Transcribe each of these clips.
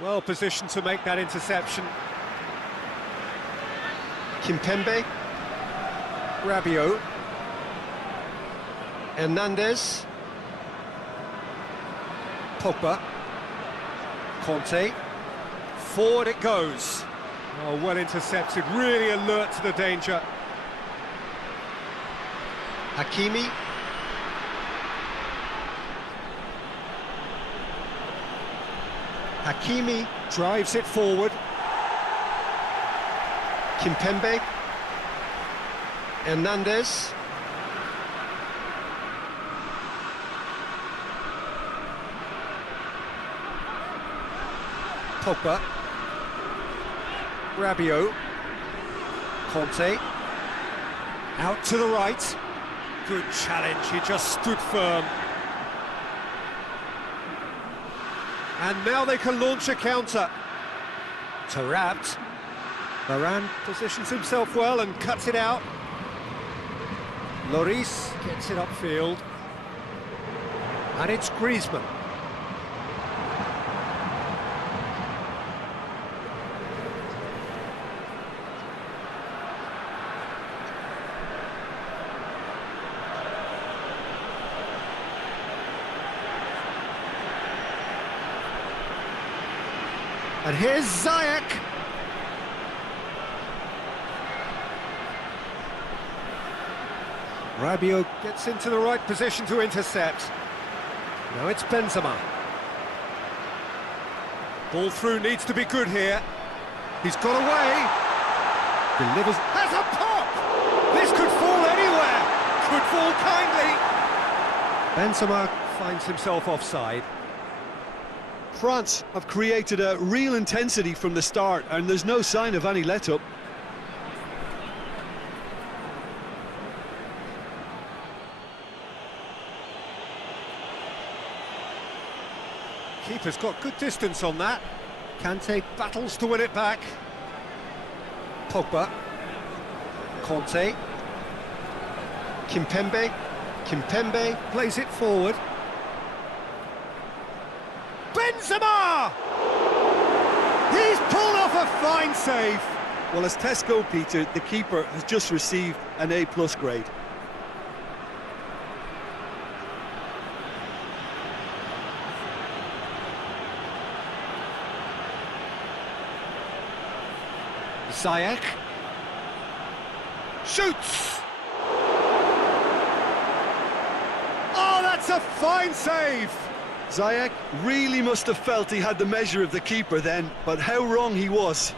Well positioned to make that interception. Kimpembe, Rabiot, Hernandez, Pogba, Conte. Forward it goes. Oh, well intercepted, really alert to the danger. Hakimi, Hakimi, Drives it forward. Kimpembe, Hernandez, Pogba. Rabiot. Conte. Out to the right. Good challenge, he just stood firm. And now they can launch a counter. Taarabt. Varane positions himself well and cuts it out. Lloris gets it upfield. And it's Griezmann. And here's Ziyech. Rabiot gets into the right position to intercept. Now it's Benzema. Ball through needs to be good here. He's got away. Delivers. Has a pop! This could fall anywhere. Could fall kindly. Benzema finds himself offside. France have created a real intensity from the start, and there's no sign of any let-up. Keeper's got good distance on that. Kante battles to win it back. Pogba. Conte. Kimpembe, Kimpembe, Plays it forward. Benzema! He's pulled off a fine save. Well, as Tesco, Peter, the keeper has just received an A+ grade. Ziyech. Shoots! Oh, that's a fine save! Ziyech really must have felt he had the measure of the keeper then, but how wrong he was.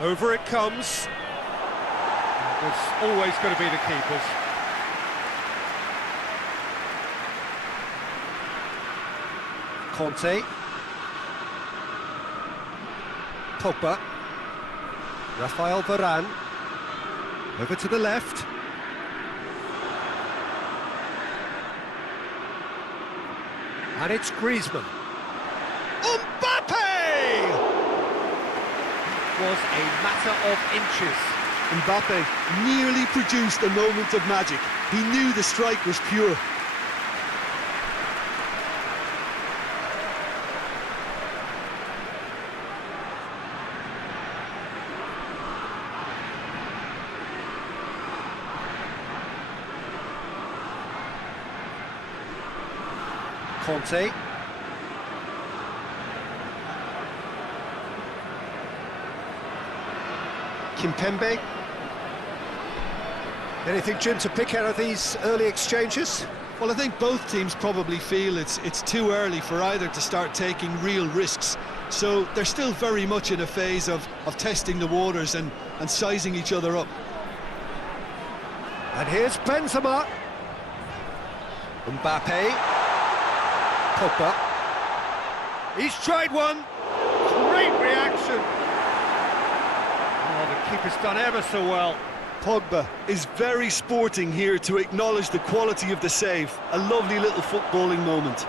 Over it comes. It's always going to be the keepers. Conte. Pogba. Rafael Varane. Over to the left. And it's Griezmann. Mbappe! It was a matter of inches. Mbappe nearly produced a moment of magic. He knew the strike was pure. Conte. Kimpembe. Anything, Jim, to pick out of these early exchanges? Well, I think both teams probably feel it's too early for either to start taking real risks. So they're still very much in a phase of testing the waters and sizing each other up. And here's Benzema. Mbappe, Pogba. He's tried one. Great reaction. Oh, the keeper's done ever so well. Pogba is very sporting here to acknowledge the quality of the save. A lovely little footballing moment.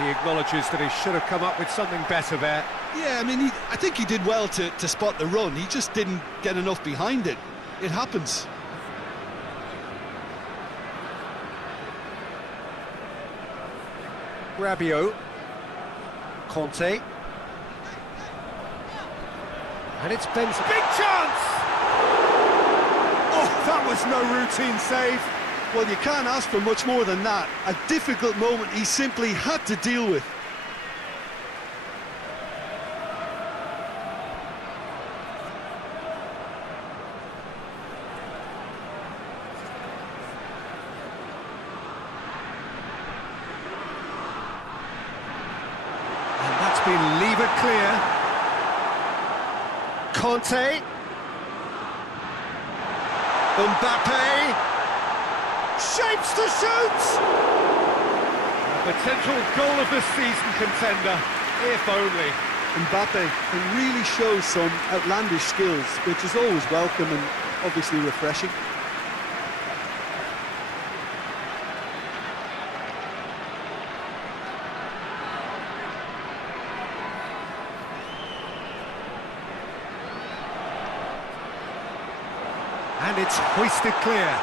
He acknowledges that he should have come up with something better there. Yeah, I mean, I think he did well to spot the run. He just didn't get enough behind it. It happens. Rabiot. Conte. And it's Ben's big chance! Oh, that was no routine save. Well, you can't ask for much more than that. A difficult moment he simply had to deal with. And that's been levered clear. Conte. Mbappe. Shapes to shoot! A potential goal of the season contender, if only. Mbappe can really show some outlandish skills, which is always welcome and obviously refreshing. And it's hoisted clear.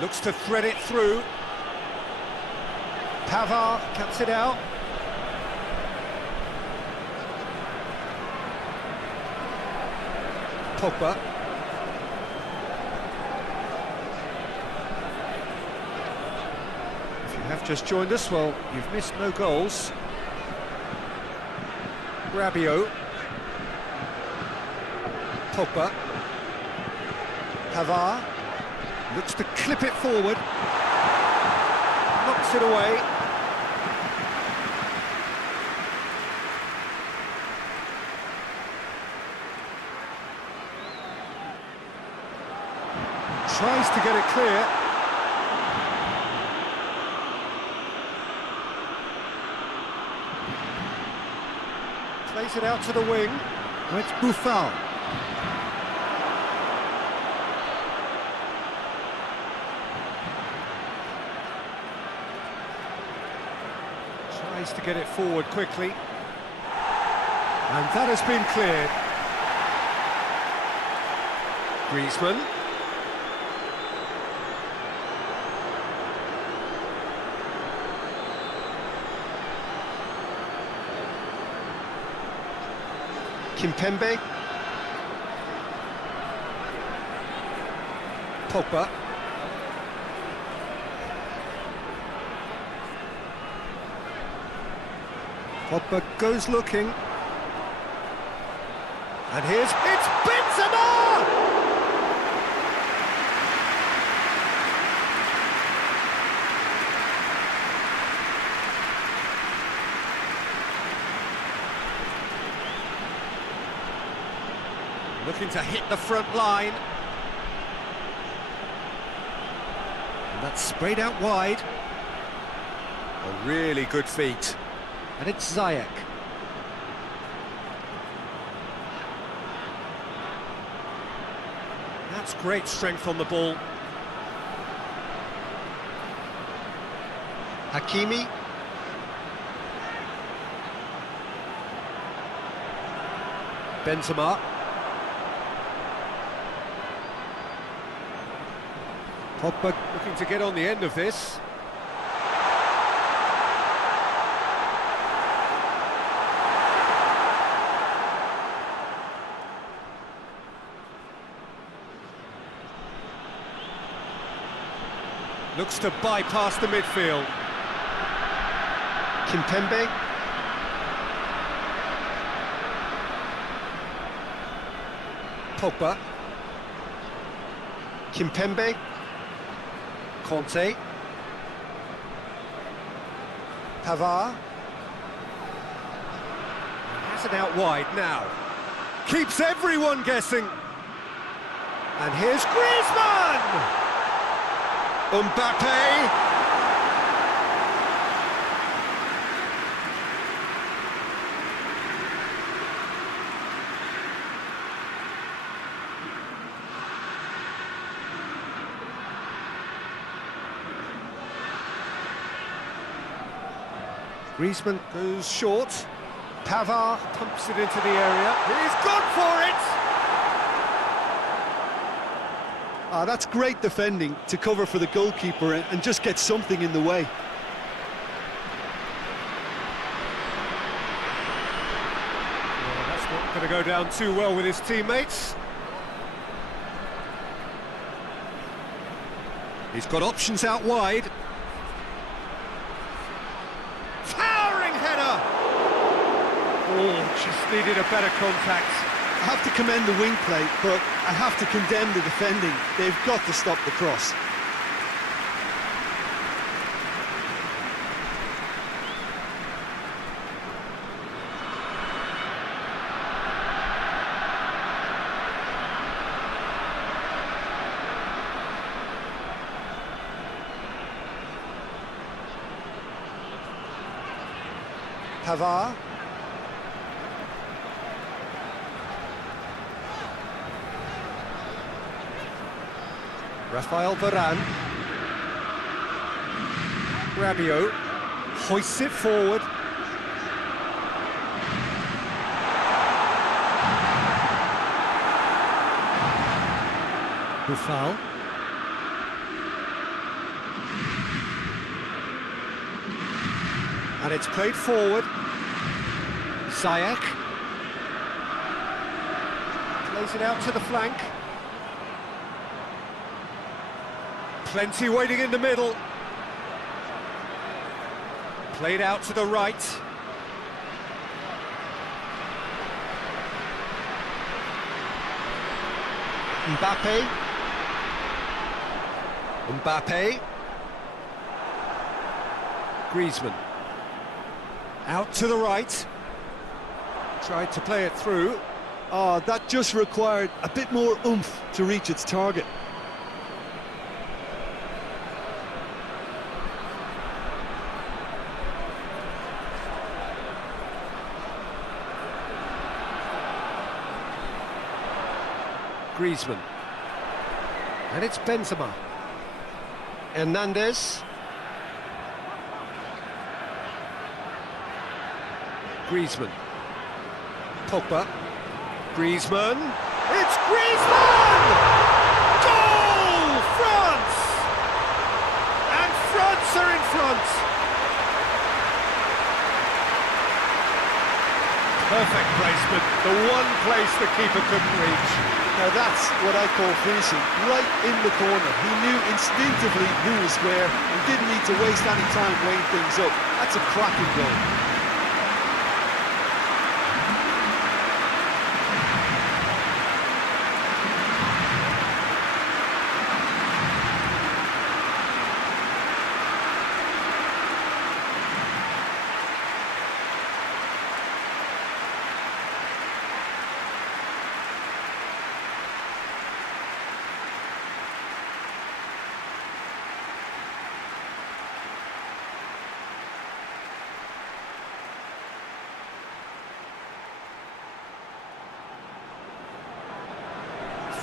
Looks to thread it through. Pavard cuts it out. Pogba. If you have just joined us, well, you've missed no goals. Rabiot. Pogba. Pavard. Looks to clip it forward. Knocks it away. Tries to get it clear. Plays it out to the wing. Oh, it's Buffon. Tries to get it forward quickly. And that has been cleared. Griezmann. Kimpembe. Pogba. Pogba goes looking. And it's Benzema! Looking to hit the front line. And that's sprayed out wide. A really good feat. And it's Ziyech. That's great strength on the ball. Hakimi. Benzema. Pogba looking to get on the end of this. Looks to bypass the midfield. Kimpembe. Pogba. Kimpembe. Conte. Pavard. Has it out wide now. Keeps everyone guessing. And here's Griezmann! Mbappe. Griezmann goes short. Pavard pumps it into the area. He's gone for it! Ah, that's great defending to cover for the goalkeeper and just get something in the way. Well, that's not going to go down too well with his teammates. He's got options out wide. Towering header! Oh, just needed a better contact. I have to commend the wing play, but I have to condemn the defending. They've got to stop the cross. Pavard. Rafael Varane. Rabiot hoists it forward. Buffal. And it's played forward. Ziyech plays it out to the flank. Plenty waiting in the middle. Played out to the right. Mbappe. Mbappe. Griezmann. Out to the right. Tried to play it through. Oh, that just required a bit more oomph to reach its target. Griezmann. And it's Benzema. Hernandez. Griezmann. Pogba. Griezmann. It's Griezmann! Goal! France! And France are in front. Perfect placement. The one place the keeper couldn't reach. Now that's what I call finishing, right in the corner. He knew instinctively who was where and didn't need to waste any time weighing things up. That's a cracking goal.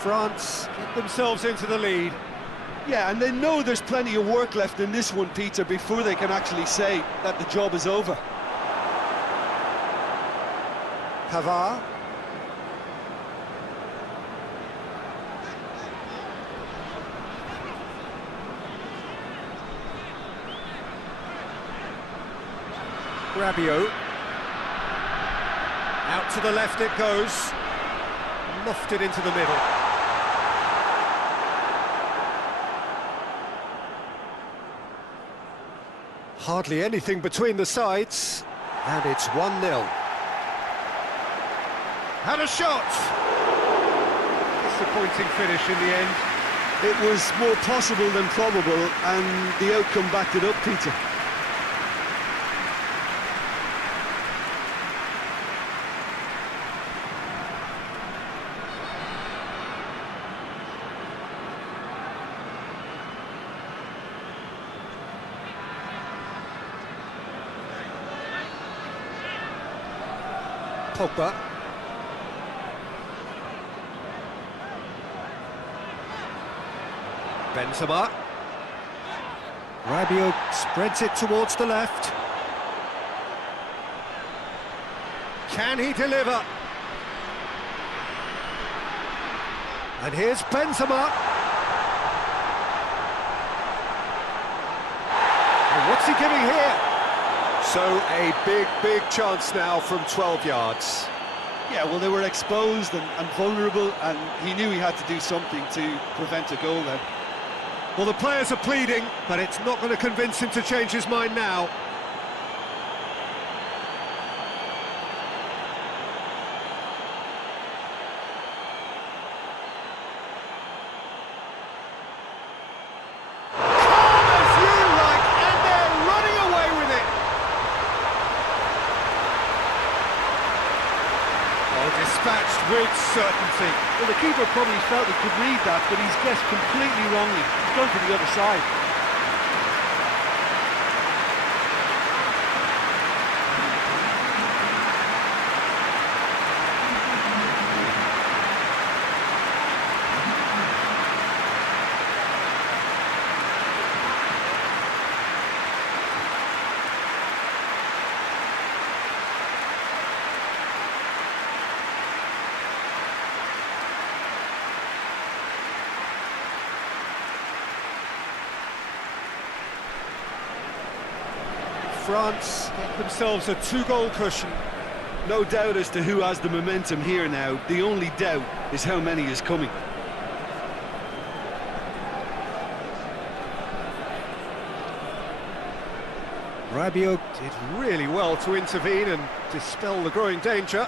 France get themselves into the lead. Yeah, and they know there's plenty of work left in this one, Peter, before they can actually say that the job is over. Pavard. Rabiot. Out to the left it goes. Lofted into the middle. Hardly anything between the sides, and it's 1-0. Had a shot! Disappointing finish in the end. It was more possible than probable, and the outcome backed it up, Peter. Pogba. Benzema. Rabiot spreads it towards the left. Can he deliver? And here's Benzema. And what's he giving here? So a big chance now from 12 yards. Yeah, well, they were exposed and vulnerable, and he knew he had to do something to prevent a goal then. Well, the players are pleading, but it's not going to convince him to change his mind now. Dispatched with certainty. Well, the keeper probably felt he could read that, but he's guessed completely wrongly. He's gone for the other side. France get themselves a 2-goal cushion. No doubt as to who has the momentum here now. The only doubt is how many is coming. Rabiot did really well to intervene and dispel the growing danger.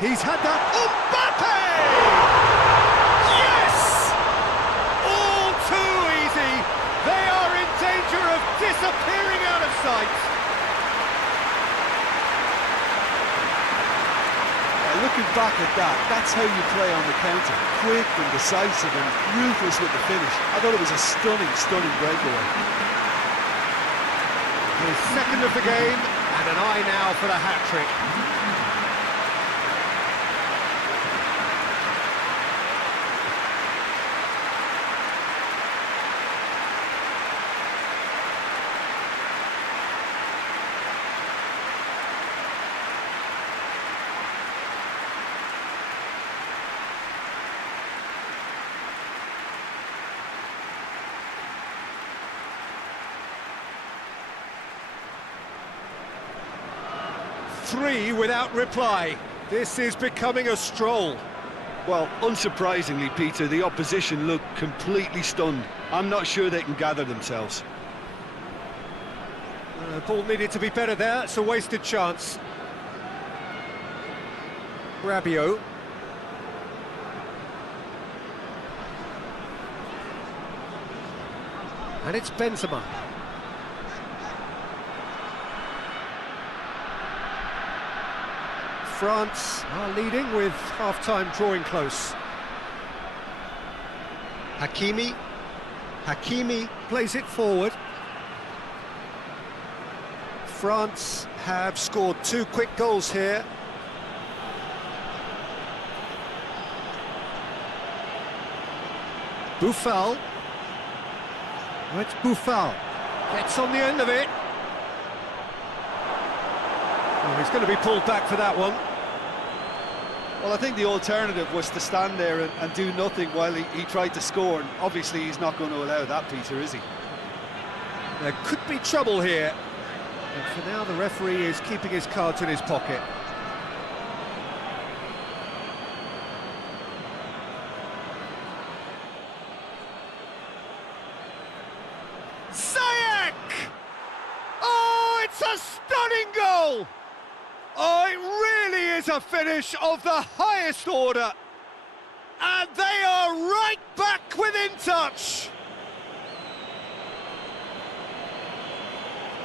He's had that. Mbappe! Yes! All too easy. They are in danger of disappearing out of sight. Looking back at that, that's how you play on the counter. Quick and decisive and ruthless with the finish. I thought it was a stunning breakaway. His second of the game, and an eye now for the hat-trick. Three without reply. This is becoming a stroll. Well, unsurprisingly, Peter, the opposition look completely stunned. I'm not sure they can gather themselves. Ball needed to be better there. It's a wasted chance. Rabiot. And it's Benzema. France are leading with half-time drawing close. Hakimi plays it forward. France have scored 2 quick goals here. Buffal. Oh, it's Buffal. Gets on the end of it. Oh, he's going to be pulled back for that one. Well, I think the alternative was to stand there and do nothing while he tried to score. And obviously, he's not going to allow that, Peter, is he? There could be trouble here. But for now, the referee is keeping his cards in his pocket. Ziyech! Oh, it's a stunning goal! Oh, it really is a finish of the highest order. And they are right back within touch.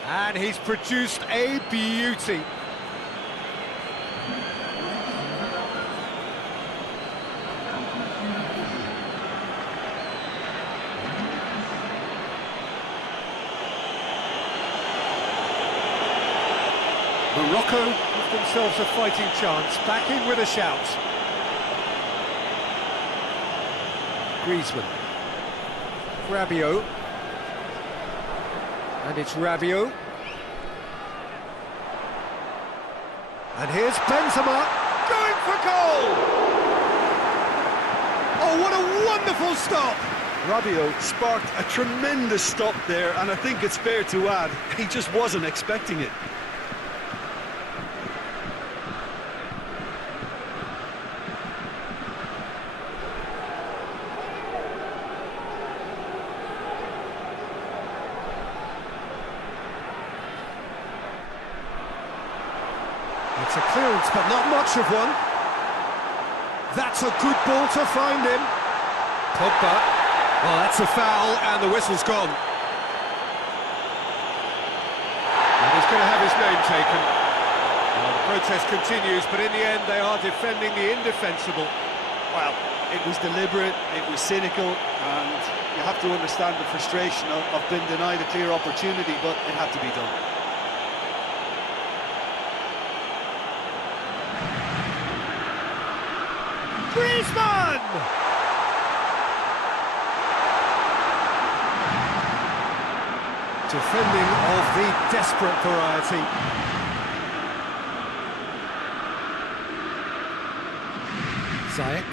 And he's produced a beauty. Morocco give themselves a fighting chance, back in with a shout. Griezmann. Rabiot. And it's Rabiot. And here's Benzema going for goal! Oh, what a wonderful stop! Rabiot sparked a tremendous stop there, and I think it's fair to add, he just wasn't expecting it. It's a clearance, but not much of one. That's a good ball to find him. Pogba. Well, that's a foul, and the whistle's gone. And he's going to have his name taken. Well, the protest continues, but in the end, they are defending the indefensible. Well, it was deliberate, it was cynical, and you have to understand the frustration of being denied a clear opportunity, but it had to be done. Griezmann! Defending of the desperate variety. Ziyech.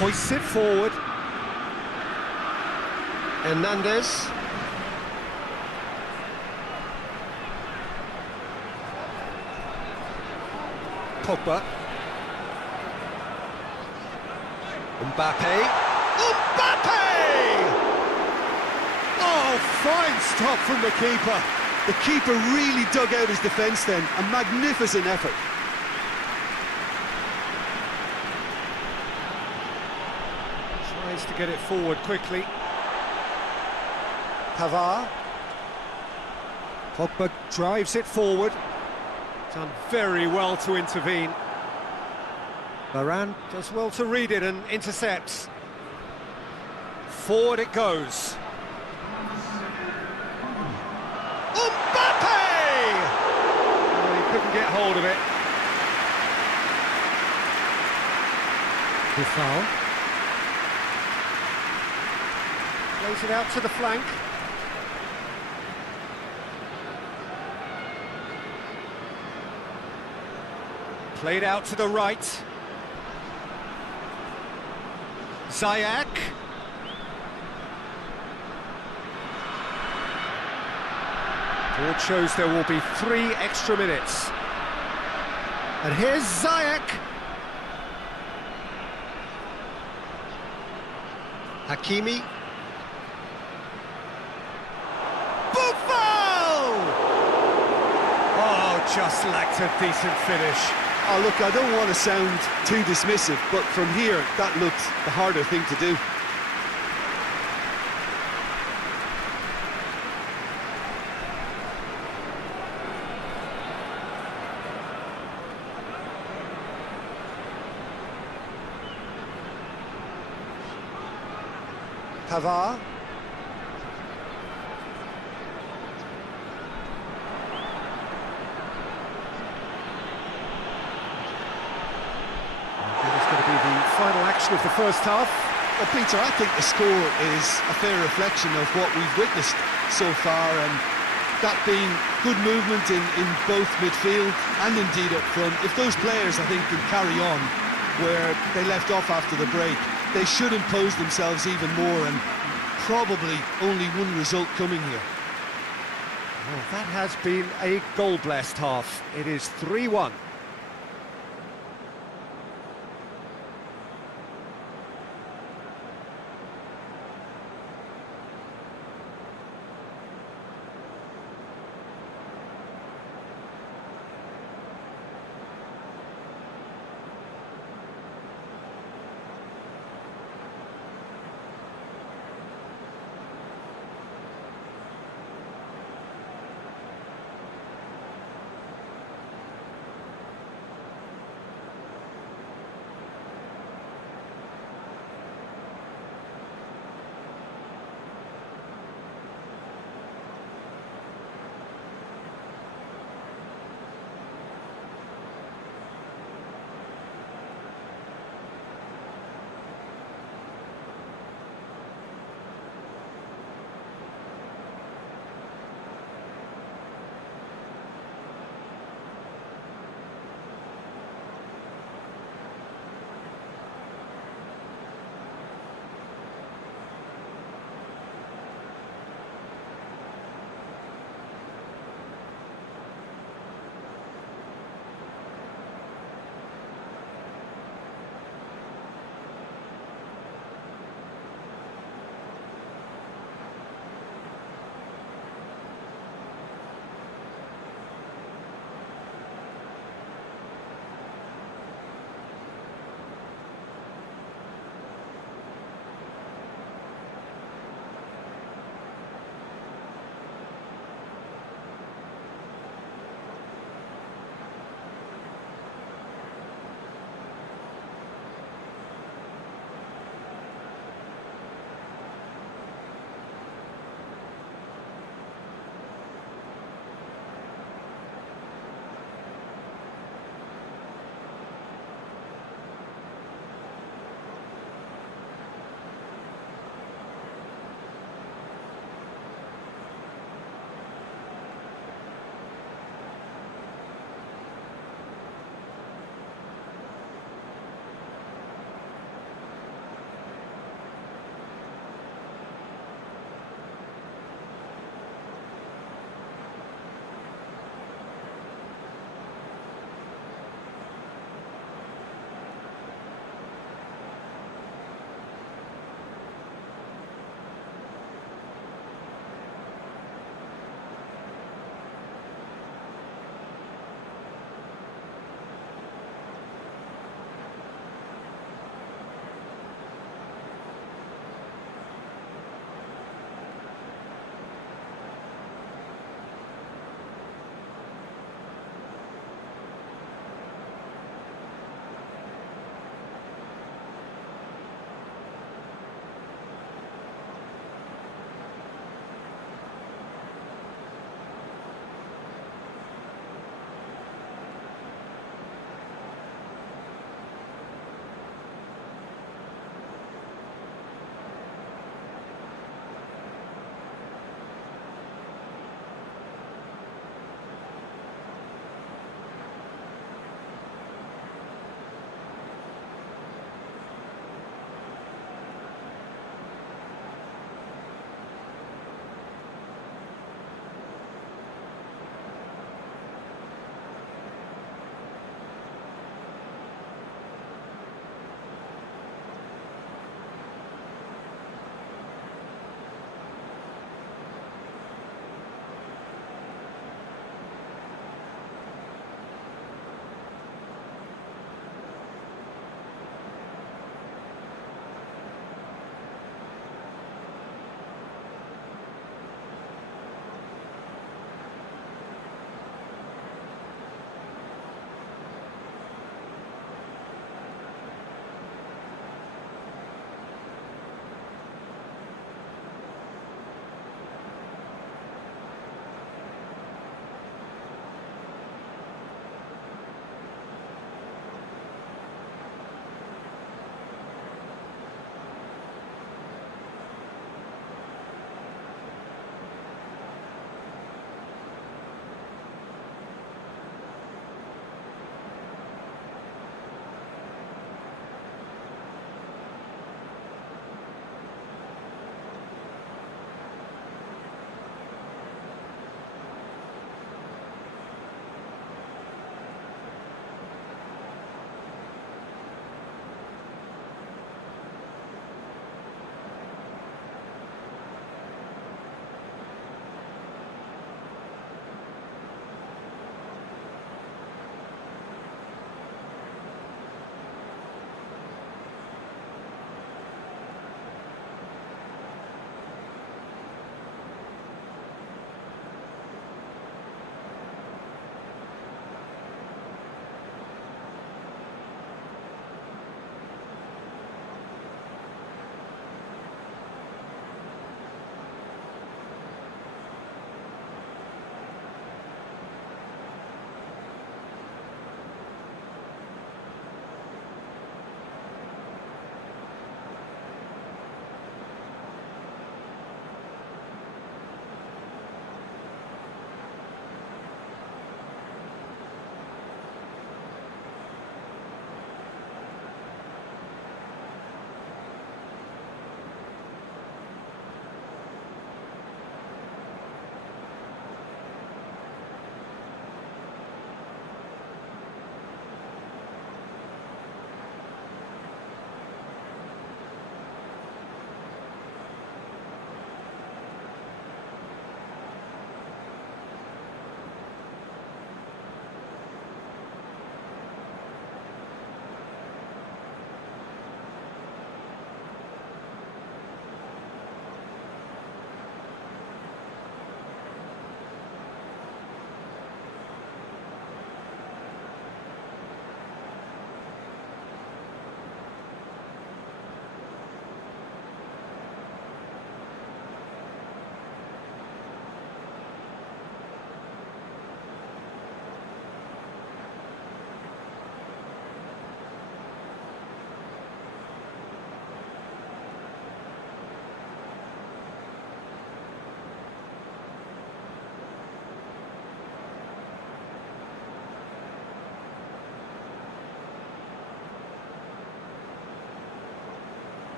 Hoists it forward. Hernandez. Pogba. Mbappe. Oh, fine stop from the keeper. The keeper really dug out his defence then, a magnificent effort. Tries to get it forward quickly. Pavard. Pogba drives it forward. Done very well to intervene. Varane does well to read it and intercepts. Forward it goes. Mbappe! Oh, he couldn't get hold of it. Buffon. Plays it out to the flank. Played out to the right. Ziyech. Board shows there will be 3 extra minutes. And here's Ziyech. Hakimi. Buffon! Oh, just lacked a decent finish. Oh, look, I don't want to sound too dismissive, but from here, that looked the harder thing to do. Pavard. Final action of the first half. Well, Peter, I think the score is a fair reflection of what we've witnessed so far, and that being good movement in both midfield and indeed up front. If those players, I think, can carry on where they left off after the break, they should impose themselves even more, and probably only one result coming here. Well, that has been a goal-blessed half. It is 3-1.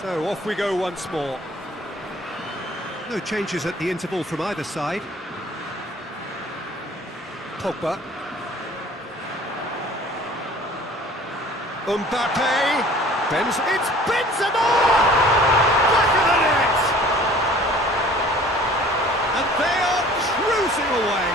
So off we go once more. No changes at the interval from either side. Pogba. Mbappe. It's Benzema! Back of the net! And they are cruising away.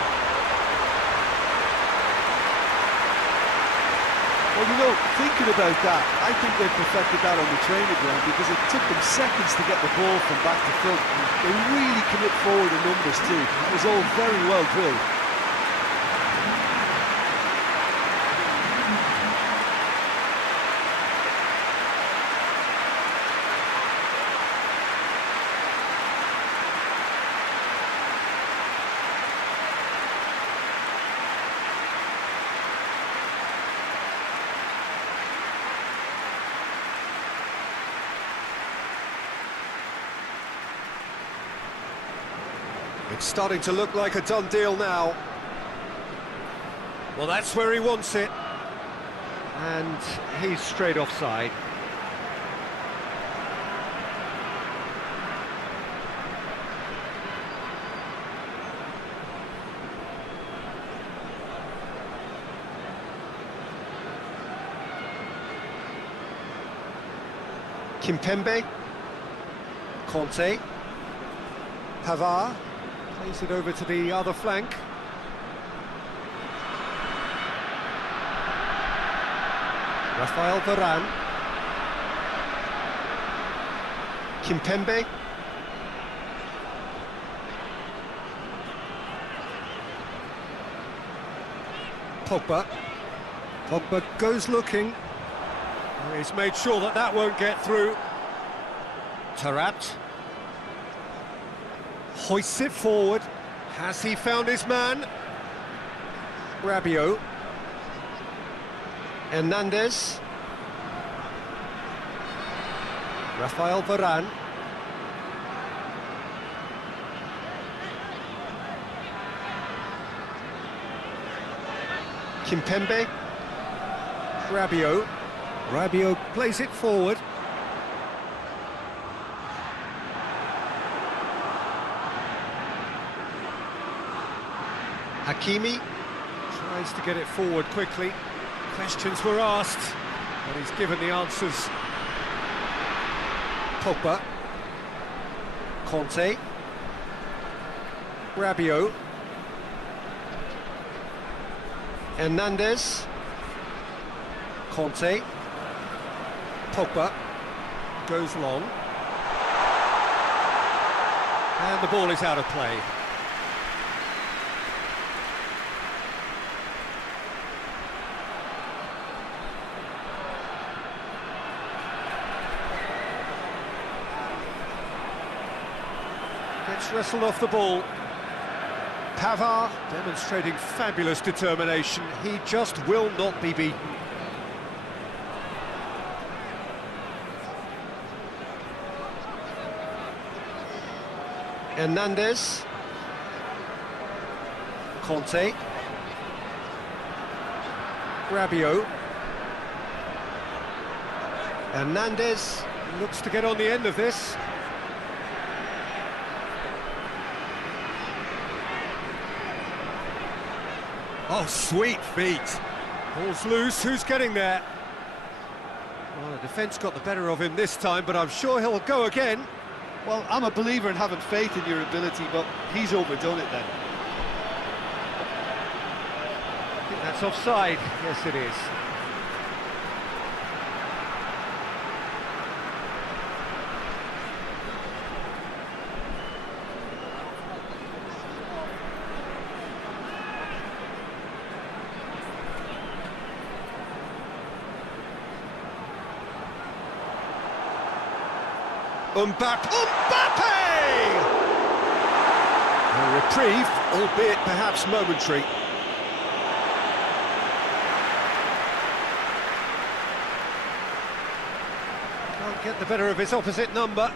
Well, you know, thinking about that, I think they perfected that on the training ground because it took them seconds to get the ball from back to front. They really commit forward in numbers too. It was all very well drilled. It's starting to look like a done deal now. Well, that's where he wants it. And he's straight offside. Kimpembe. Conte. Pavard. Plays it over to the other flank. Rafael Varane. Kimpembe. Pogba. Pogba goes looking. He's made sure that that won't get through. Tarat. Hoists it forward. Has he found his man? Rabiot. Hernandez. Rafael Varane. Kimpembe. Rabiot. Rabiot plays it forward. Hakimi tries to get it forward quickly. Questions were asked, but he's given the answers. Pogba. Conte. Rabiot. Hernandez. Conte. Pogba. Goes long. And the ball is out of play. Gets wrestled off the ball. Pavard demonstrating fabulous determination. He just will not be beaten. Hernandez. Conte. Rabiot. Hernandez looks to get on the end of this. Oh, sweet feet. Ball's loose, who's getting there? Well, the defence got the better of him this time, but I'm sure he'll go again. Well, I'm a believer in having faith in your ability, but he's overdone it then. I think that's offside. Yes, it is. Mbappe! A reprieve, albeit perhaps momentary. Can't get the better of his opposite number.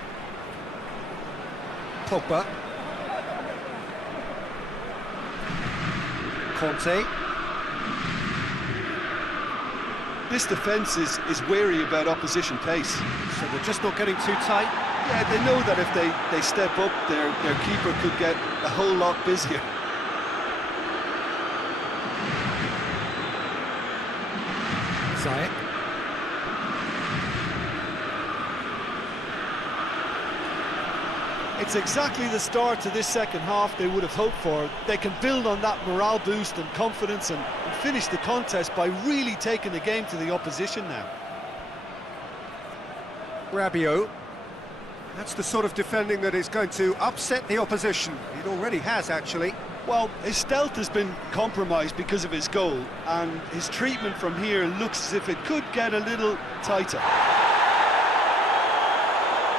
Pogba. Conte. This defence is wary about opposition pace. So they're just not getting too tight. Yeah, they know that if they step up, their keeper could get a whole lot busier. Zayek. It's exactly the start to this second half they would have hoped for. They can build on that morale boost and confidence and finish the contest by really taking the game to the opposition now. Rabiot. That's the sort of defending that is going to upset the opposition. It already has, actually. Well, his stealth has been compromised because of his goal, and his treatment from here looks as if it could get a little tighter.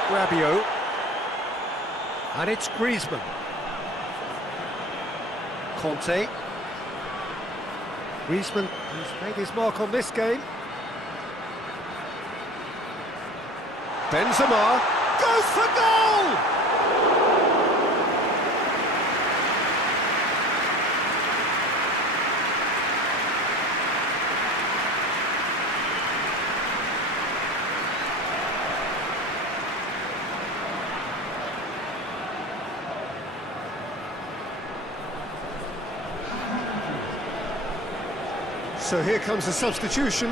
Rabiot. And it's Griezmann. Conte. Griezmann has made his mark on this game. Benzema goes for goal! So here comes a substitution.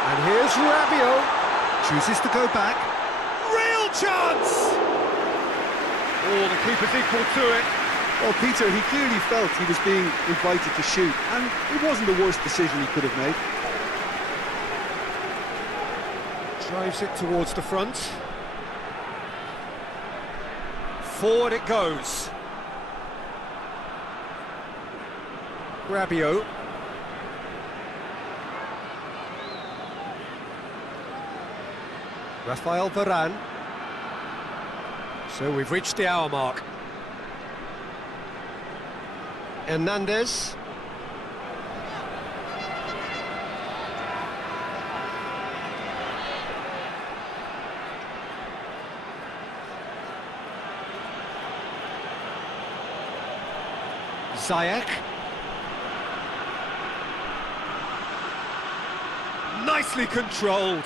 And here's Rabiot. Chooses to go back. Real chance! Oh, the keeper's equal to it. Well, Peter, he clearly felt he was being invited to shoot, and it wasn't the worst decision he could have made. Drives it towards the front. Forward it goes. Rabiot. Rafael Varane. So we've reached the hour mark. Hernandez. Zayek. Nicely controlled.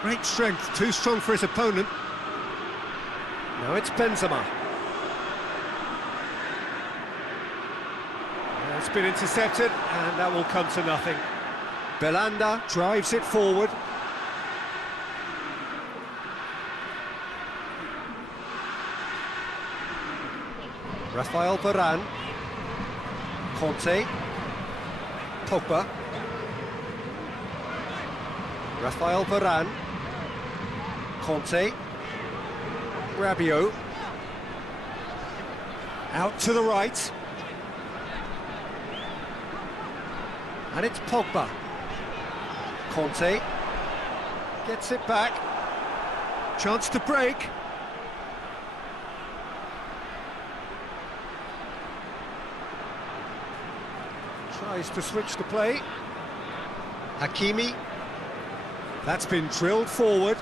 Great strength, too strong for his opponent. Now it's Benzema. It's been intercepted, and that will come to nothing. Belanda drives it forward. Rafael Varane. Conte. Pogba. Rafael Varane. Conte. Rabiot. Out to the right. And it's Pogba. Conte. Gets it back. Chance to break. Tries to switch the play. Hakimi. That's been drilled forward.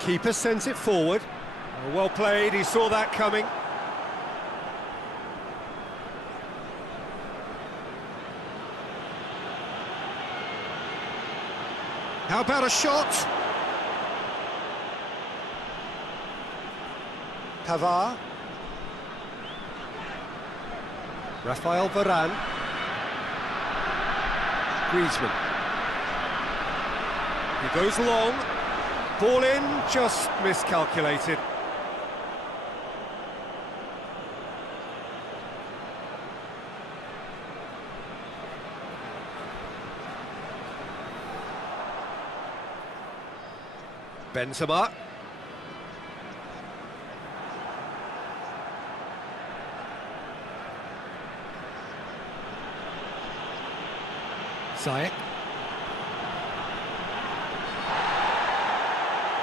Keeper sends it forward. Oh, well played, he saw that coming. How about a shot? Pavard. Rafael Varane. Griezmann. He goes long. Ball in, just miscalculated. Benzema. Zayek.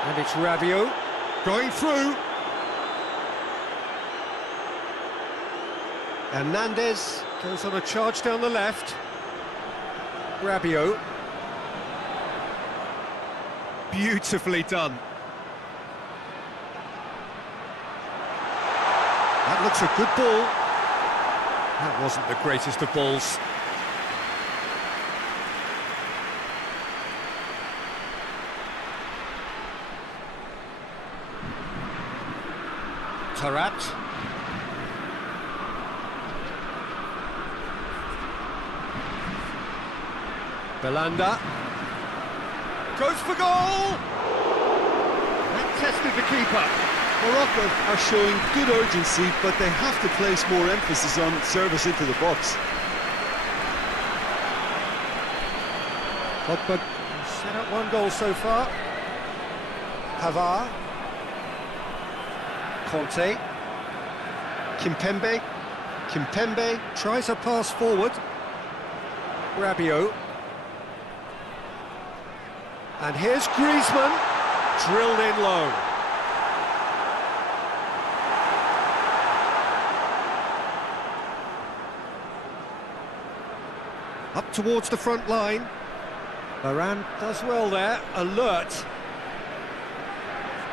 And it's Rabiot going through. Hernandez. Goes on a charge down the left. Rabiot. Beautifully done. That looks a good ball. That wasn't the greatest of balls. Tarat. Belanda. Goes for goal! That tested the keeper. Morocco are showing good urgency, but they have to place more emphasis on service into the box. But set up one goal so far. Pavard. Conte. Kimpembe tries a pass forward. Rabiot. And here's Griezmann, drilled in low. Up towards the front line. Varane does well there, alert.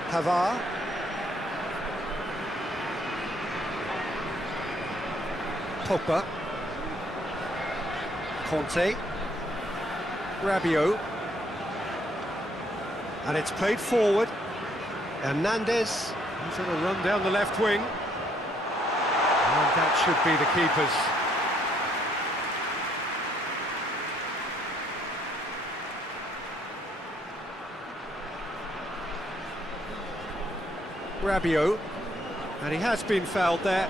Pavard. Pogba. Conte. Rabiot. And it's played forward. Hernandez. He's on a run down the left wing. And that should be the keeper's. Rabiot. And he has been fouled there.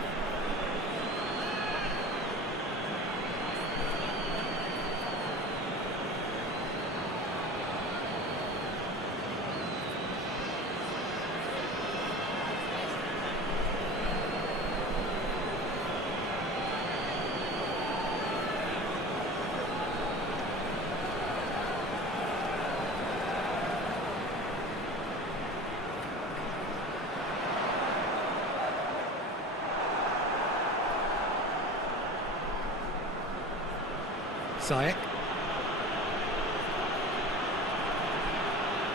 Ziyech.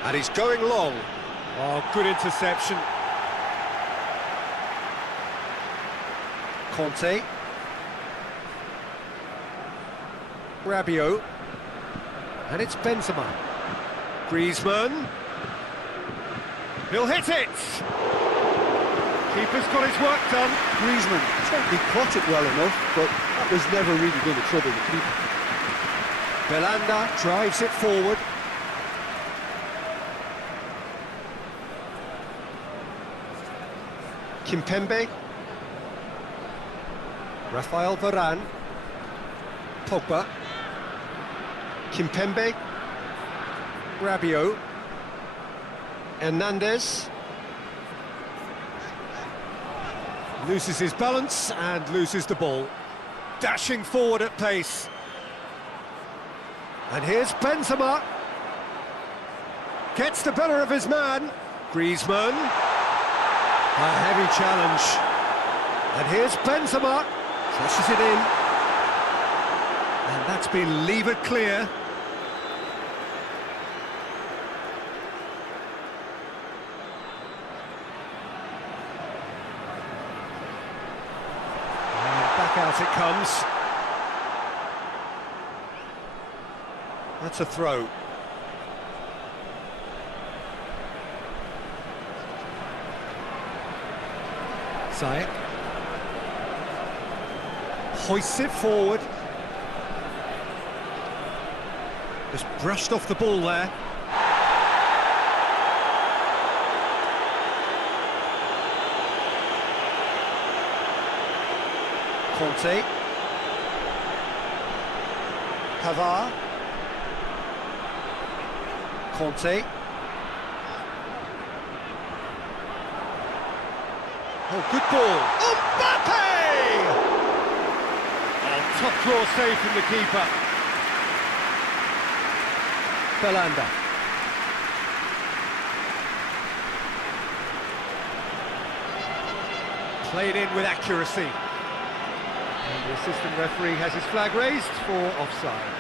And he's going long. Oh, good interception. Conte. Rabiot. And it's Benzema. Griezmann. He'll hit it! Keeper's got his work done. Griezmann certainly caught it well enough, but that was never really going to trouble the keeper. Belanda drives it forward. Kimpembe. Rafael Varane. Pogba. Kimpembe. Rabiot. Hernandez. Loses his balance and loses the ball. Dashing forward at pace. And here's Benzema. Gets the better of his man. Griezmann. A heavy challenge. And here's Benzema. Crosses it in. And that's been levered clear. And back out it comes. That's a throw. Ziyech. Hoists it forward. Just brushed off the ball there. Conte. Pavard. Conte. Oh, good ball. Mbappe! Oh, top draw save from the keeper. Belanda. Played in with accuracy. And The assistant referee has his flag raised for offside.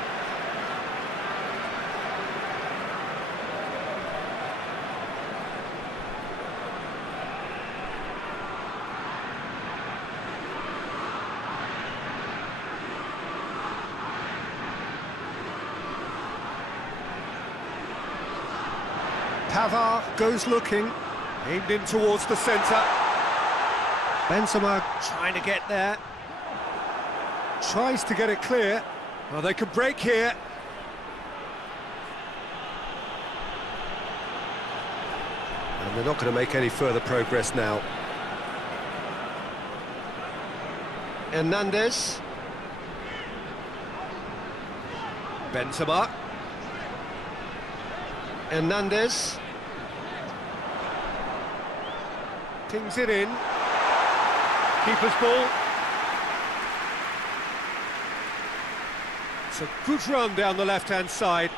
Pavard goes looking, aimed in towards the centre. Benzema trying to get there. Tries to get it clear. Well, they could break here. And they're not going to make any further progress now. Hernandez. Benzema. Hernandez. Tings it in. Keeper's ball. It's a good run down the left-hand side.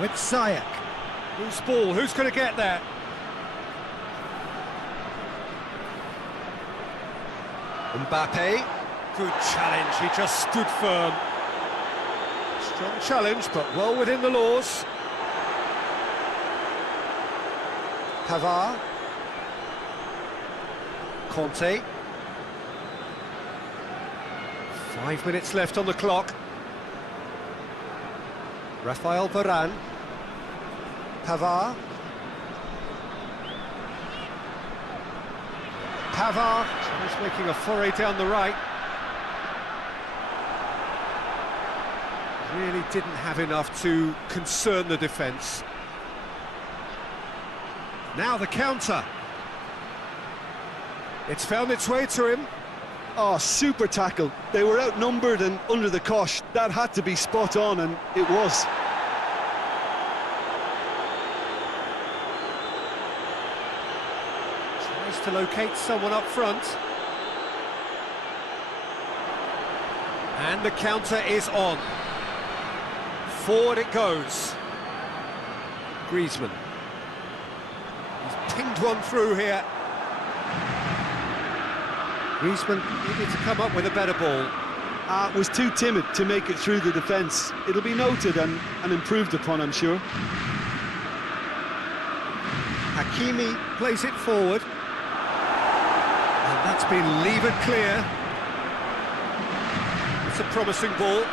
With Ziyech. Loose ball, who's going to get there? Mbappe. Good challenge, he just stood firm. Strong challenge, but well within the laws. Pavard. Conte. 5 minutes left on the clock. Raphael Varane. Pavard. Pavard is making a foray down the right. Really didn't have enough to concern the defence. Now the counter. It's found its way to him. Oh, super tackle. They were outnumbered and under the cosh. That had to be spot on, and it was. Tries to locate someone up front. And the counter is on. Forward it goes. Griezmann. He's pinged one through here. Griezmann needed to come up with a better ball. Was too timid to make it through the defence. It'll be noted and improved upon, I'm sure. Hakimi plays it forward. And that's been levered clear. It's a promising ball.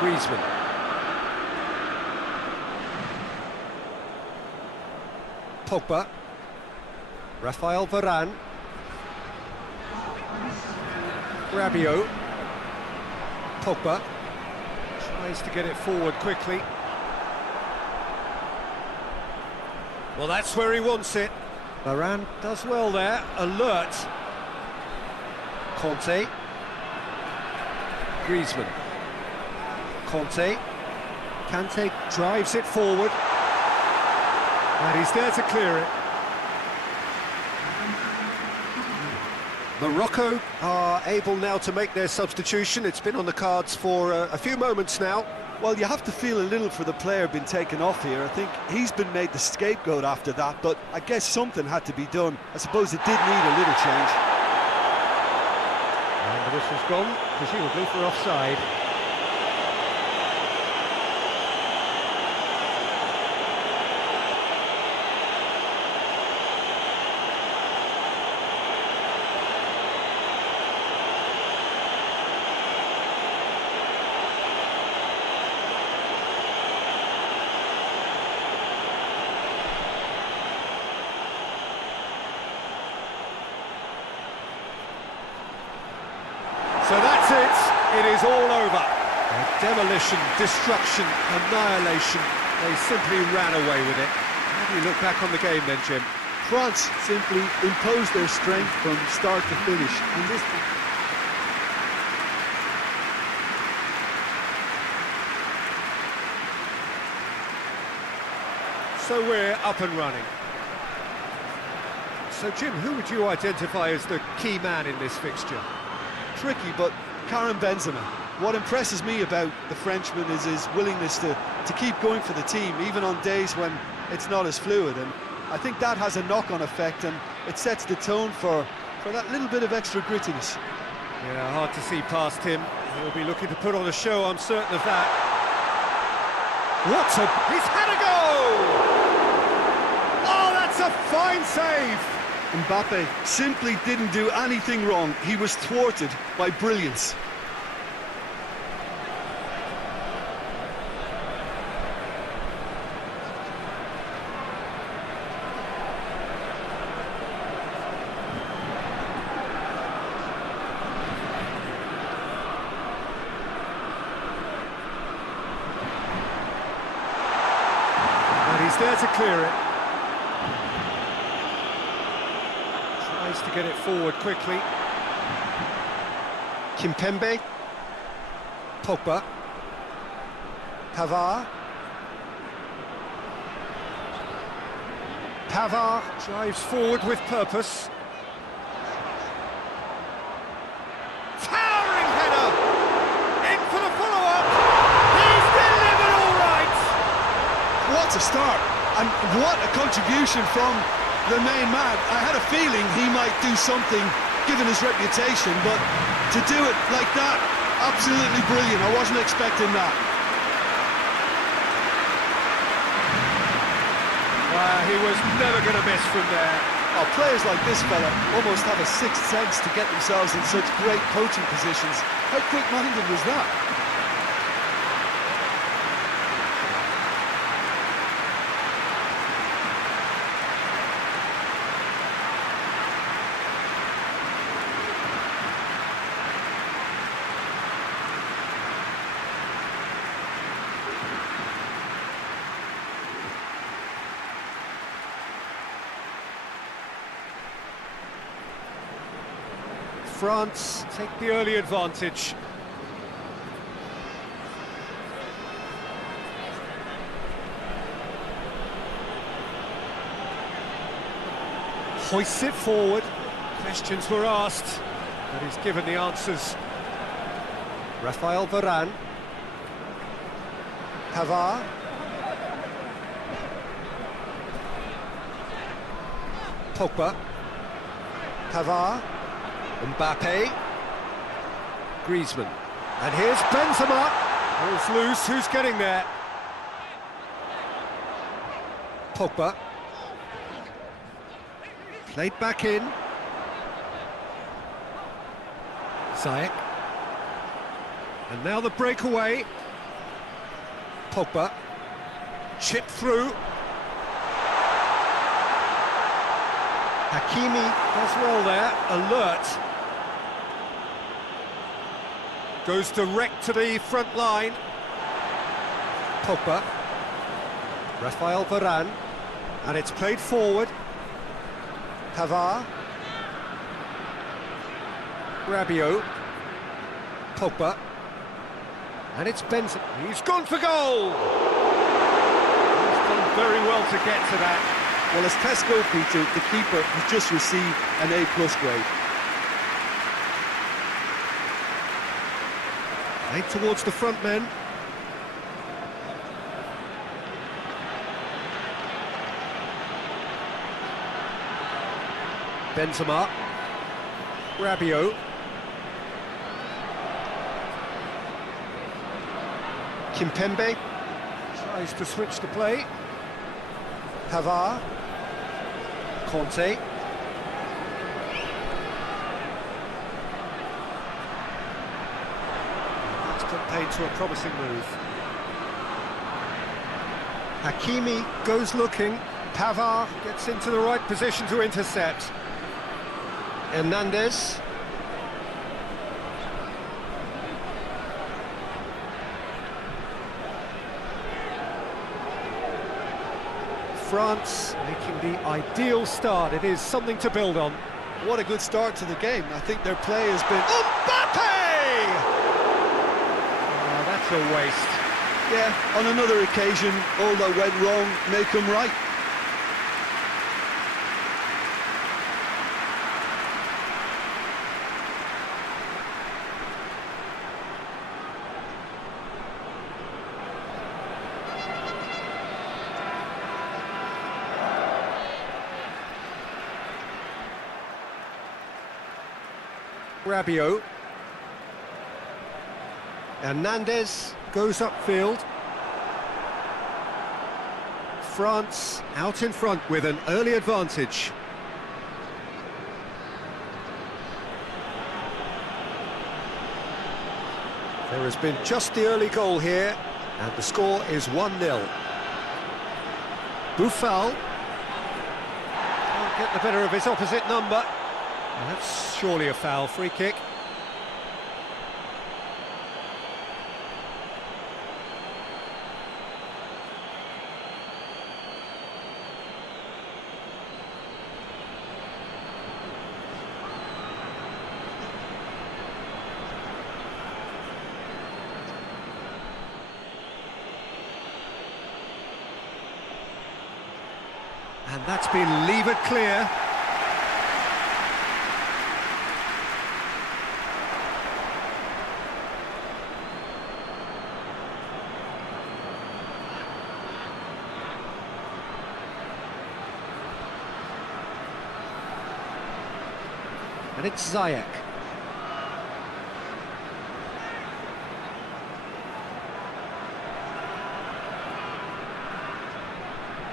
Griezmann. Pogba. Raphael Varane. Rabiot. Pogba. Tries to get it forward quickly. Well, that's where he wants it. Varane does well there. Alert. Conte. Griezmann. Conte. Kante drives it forward. And he's there to clear it. Morocco are able now to make their substitution. It's been on the cards for a few moments now. Well, you have to feel a little for the player being taken off here. I think he's been made the scapegoat after that, but I guess something had to be done. I suppose it did need a little change. And the whistle's gone, presumably for offside. So that's it. It is all over. Demolition, destruction, annihilation. They simply ran away with it. How do you look back on the game then, Jim? France simply imposed their strength from start to finish. And this... So we're up and running. So, Jim, who would you identify as the key man in this fixture? Tricky, but Karim Benzema. What impresses me about the Frenchman is his willingness to keep going for the team, even on days when it's not as fluid. And I think that has a knock-on effect, and it sets the tone for that little bit of extra grittiness. Yeah, hard to see past him. He'll be looking to put on a show, I'm certain of that. He's had a go! Oh, that's a fine save! Mbappe simply didn't do anything wrong. He was thwarted by brilliance. He's there to clear it. Tries to get it forward quickly. Kimpembe. Pogba. Pavard. Pavard drives forward with purpose. Towering header! In for the follow-up! He's delivered all right! What a start, and what a contribution from the main man. I had a feeling he might do something given his reputation, but to do it like that, absolutely brilliant. I wasn't expecting that. He was never going to miss from there. Oh, players like this fella almost have a sixth sense to get themselves in such great coaching positions. How quick-minded was that? France take the early advantage. Hoists it forward. Questions were asked, but he's given the answers. Raphael Varane. Pavard. Pogba. Pavard. Mbappe. Griezmann. And here's Benzema. Ball's loose, who's getting there? Pogba. Played back in. Ziyech. And now the breakaway. Pogba. Chip through. Hakimi does well there, alert. Goes direct to the front line. Pogba. Raphael Varane. And it's played forward. Pavard. Rabiot. Pogba. And it's Benzema. He's gone for goal! He's done very well to get to that. Well, as tests go, Peter, the keeper has just received an A+ grade. Played towards the front men. Benzema. Rabiot. Kimpembe. Tries to switch the play. Pavard. Conte. That's put paid to a promising move. Hakimi goes looking. Pavard gets into the right position to intercept. Hernandez. France making the ideal start. It is something to build on. What a good start to the game. I think their play has been... Mbappe! Oh, that's a waste. Yeah, on another occasion, all that went wrong may come right. Rabiot. Hernandez goes upfield. France out in front with an early advantage. There has been just the early goal here, and the score is 1-0. Boufal can't get the better of his opposite number. And that's surely a foul. Free kick. And that's been levered clear. And it's Ziyech.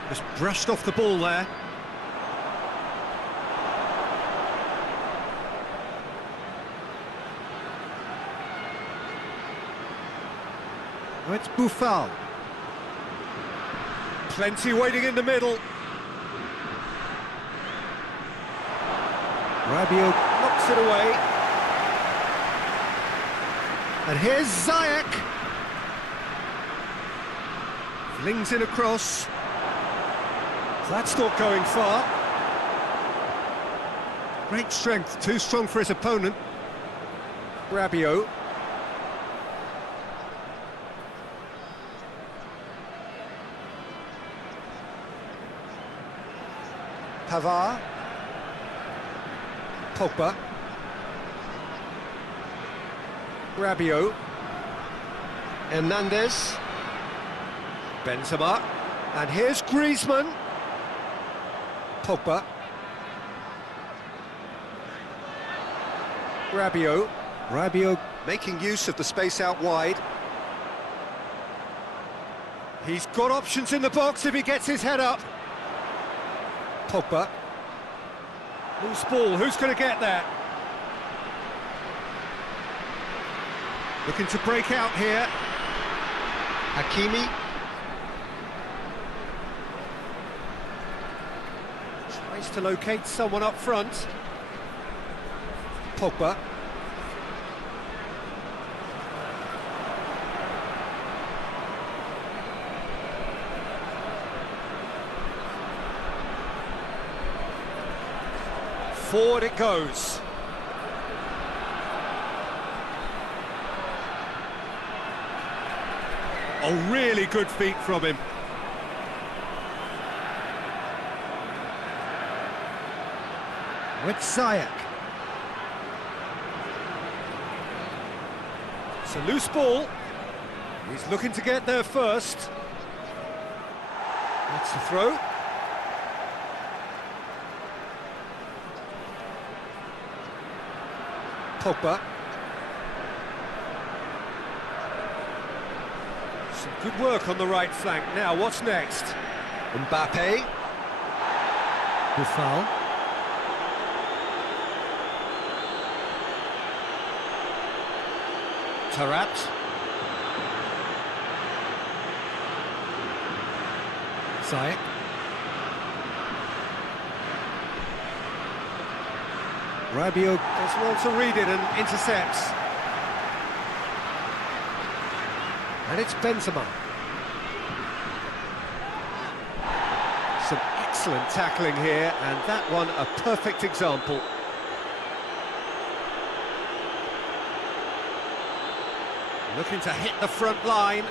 Just brushed off the ball there. Oh, it's Boufal. Plenty waiting in the middle. Rabiot knocks it away. And here's Ziyech. Flings it across. That's not going far. Great strength, too strong for his opponent. Rabiot. Pavard. Pogba. Rabiot. Hernandez. Benzema. And here's Griezmann. Pogba. Rabiot making use of the space out wide. He's got options in the box if he gets his head up. Pogba. Loose ball, who's going to get that? Looking to break out here. Hakimi. Tries to locate someone up front. Pogba. Forward it goes. Oh, really good feet from him. With Ziyech. It's a loose ball. He's looking to get there first. That's the throw. Pogba. Some good work on the right flank. Now, what's next? Mbappe. Boufal. Tarat. Ziyech. Rabiot does well to read it and intercepts. And it's Benzema. Some excellent tackling here, and that one a perfect example. Looking to hit the front line.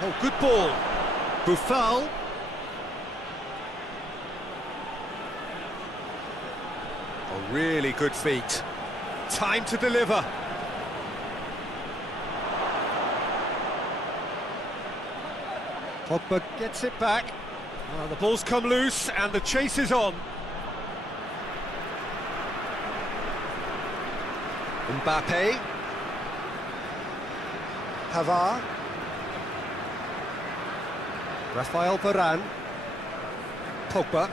Oh, good ball. Boufal. Oh, really good feet. Time to deliver. Pogba gets it back. The ball's come loose and the chase is on. Mbappe. Pavard. Rafael Varane. Pogba.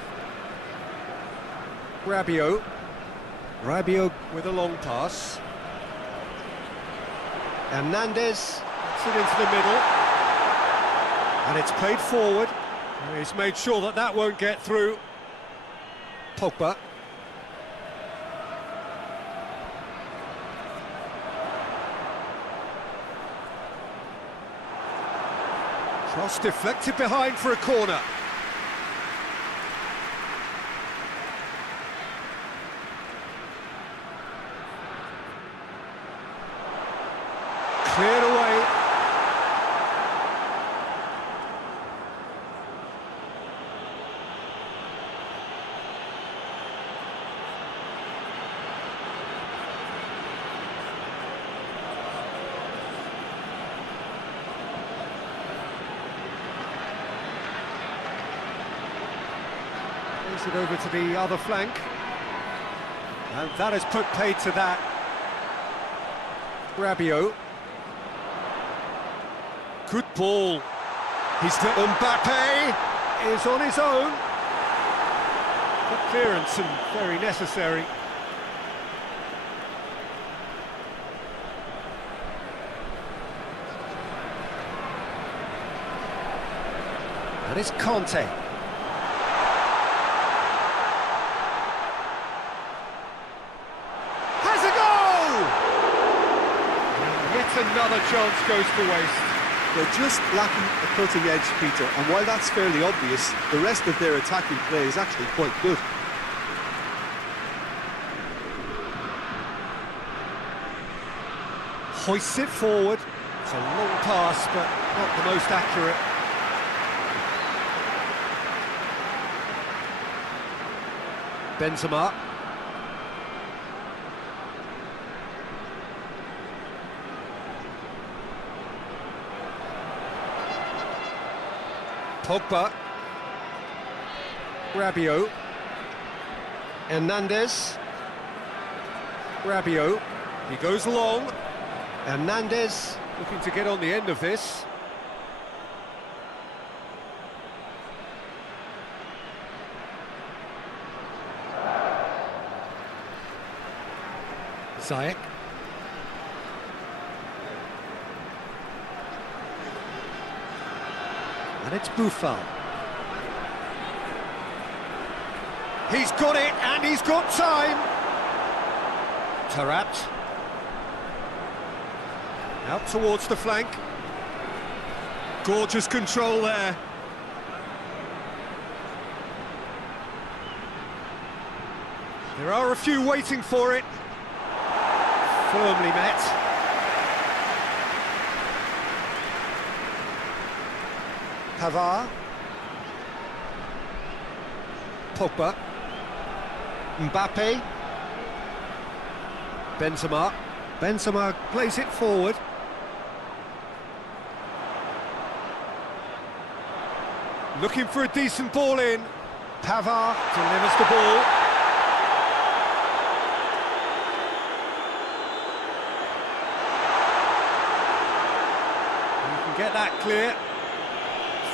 Rabiot. Rabiot with a long pass. Hernandez. It's it into the middle. And it's played forward. He's made sure that that won't get through. Pogba. Cross deflected behind for a corner. Cleared away. Plays it over to the other flank. And that has put paid to that. Rabiot. Good ball. He's Mbappe is on his own. Good clearance and very necessary. And it's Conte. Has a goal! And yet another chance goes to waste. They're just lacking a cutting edge, Peter, and while that's fairly obvious, the rest of their attacking play is actually quite good. Hoists it forward. It's a long pass, but not the most accurate. Benzema. Pogba. Rabiot. Hernandez. Rabiot. He goes long. Hernandez looking to get on the end of this. Ziyech. And it's Buffon. He's got it, and he's got time. Tarat. Out towards the flank. Gorgeous control there. There are a few waiting for it. Firmly met. Pavard. Pogba. Mbappe. Benzema. Benzema plays it forward. Looking for a decent ball in. Pavard delivers the ball. You can get that clear.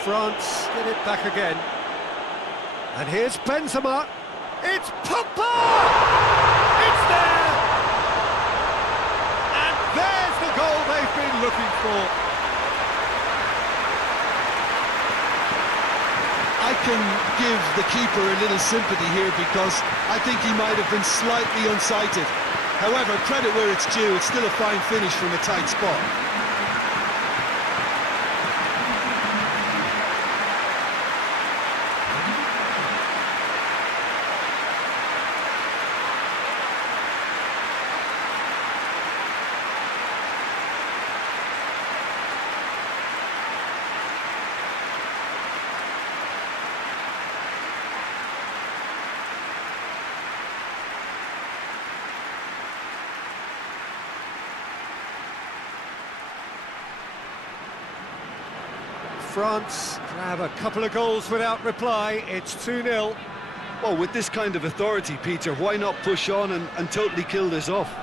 France get it back again. And here's Benzema. It's Pogba! It's there! And there's the goal they've been looking for. I can give the keeper a little sympathy here because I think he might have been slightly unsighted. However, credit where it's due, it's still a fine finish from a tight spot. France grab a couple of goals without reply. It's 2-0. Well, with this kind of authority, Peter, why not push on and totally kill this off?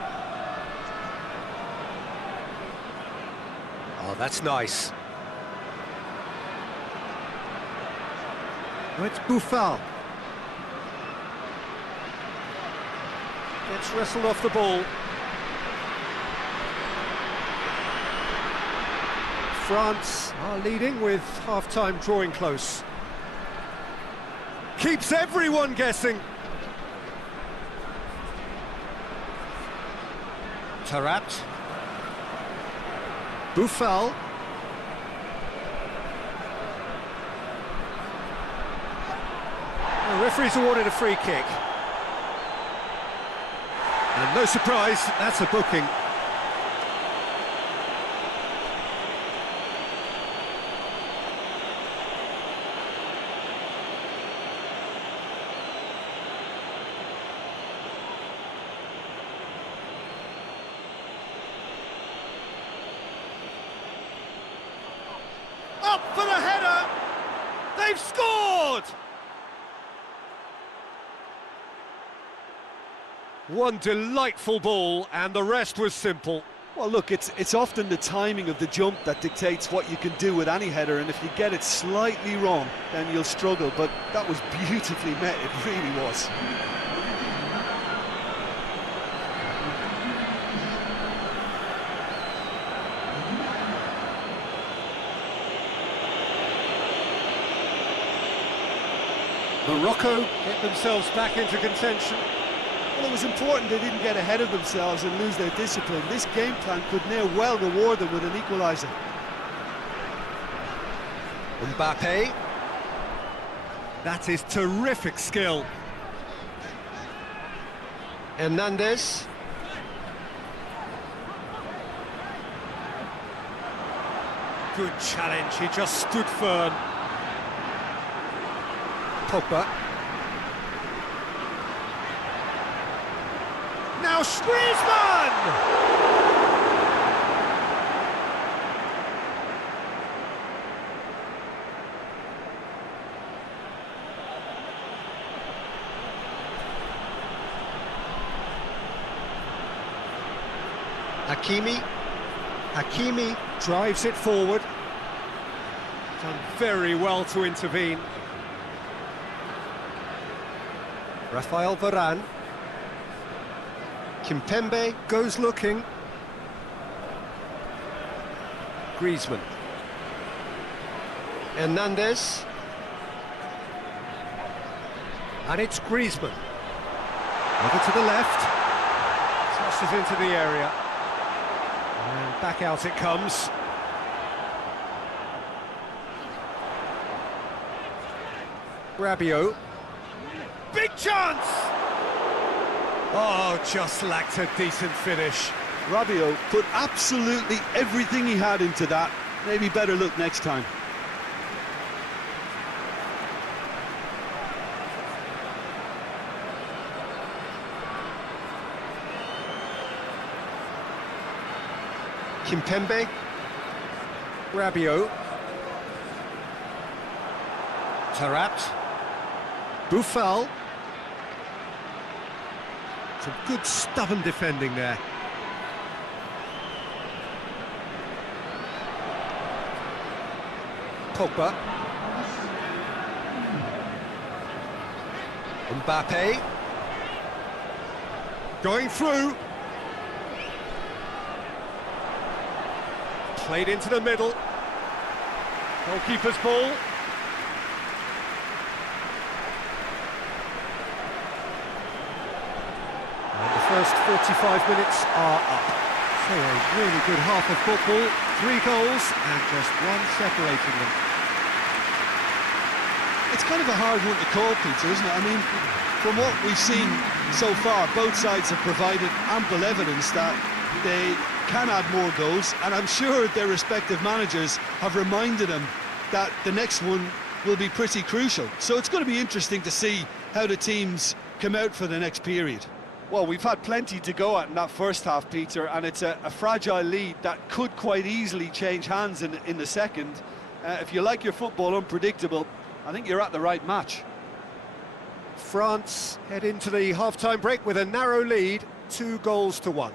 Oh, that's nice. Oh, it's Boufal. Gets wrestled off the ball. France are leading with half-time drawing close. Keeps everyone guessing. Tarat. Boufal. The referee's awarded a free kick. And no surprise, that's a booking. Up for the header! They've scored! One delightful ball, and the rest was simple. Well, look, it's often the timing of the jump that dictates what you can do with any header, and if you get it slightly wrong, then you'll struggle. But that was beautifully met, it really was. Morocco get themselves back into contention. Well, it was important they didn't get ahead of themselves and lose their discipline. This game plan could now well reward them with an equaliser. Mbappe. That is terrific skill. Hernandez. Good challenge, he just stood firm. Pogba. Now Griezmann! Hakimi drives it forward. Done very well to intervene. Rafael Varane. Kimpembe goes looking. Griezmann. Hernandez. And it's Griezmann. Over to the left. Tosses into the area. And back out it comes. Rabiot. Big chance! Oh, just lacked a decent finish. Rabiot put absolutely everything he had into that. Maybe better look next time. Kimpembe. Rabiot. Tarat. Boufal. Some good stubborn defending there. Pogba. Mbappe. Going through. Played into the middle. Goalkeeper's ball. First 45 minutes are up. So a really good half of football, 3 goals and just one separating them. It's kind of a hard one to call, Peter, isn't it? I mean, from what we've seen so far, both sides have provided ample evidence that they can add more goals, and I'm sure their respective managers have reminded them that the next one will be pretty crucial. So it's going to be interesting to see how the teams come out for the next period. Well, we've had plenty to go at in that first half, Peter, and it's a fragile lead that could quite easily change hands in the second. If you like your football unpredictable, I think you're at the right match. France head into the half-time break with a narrow lead, 2 goals to 1.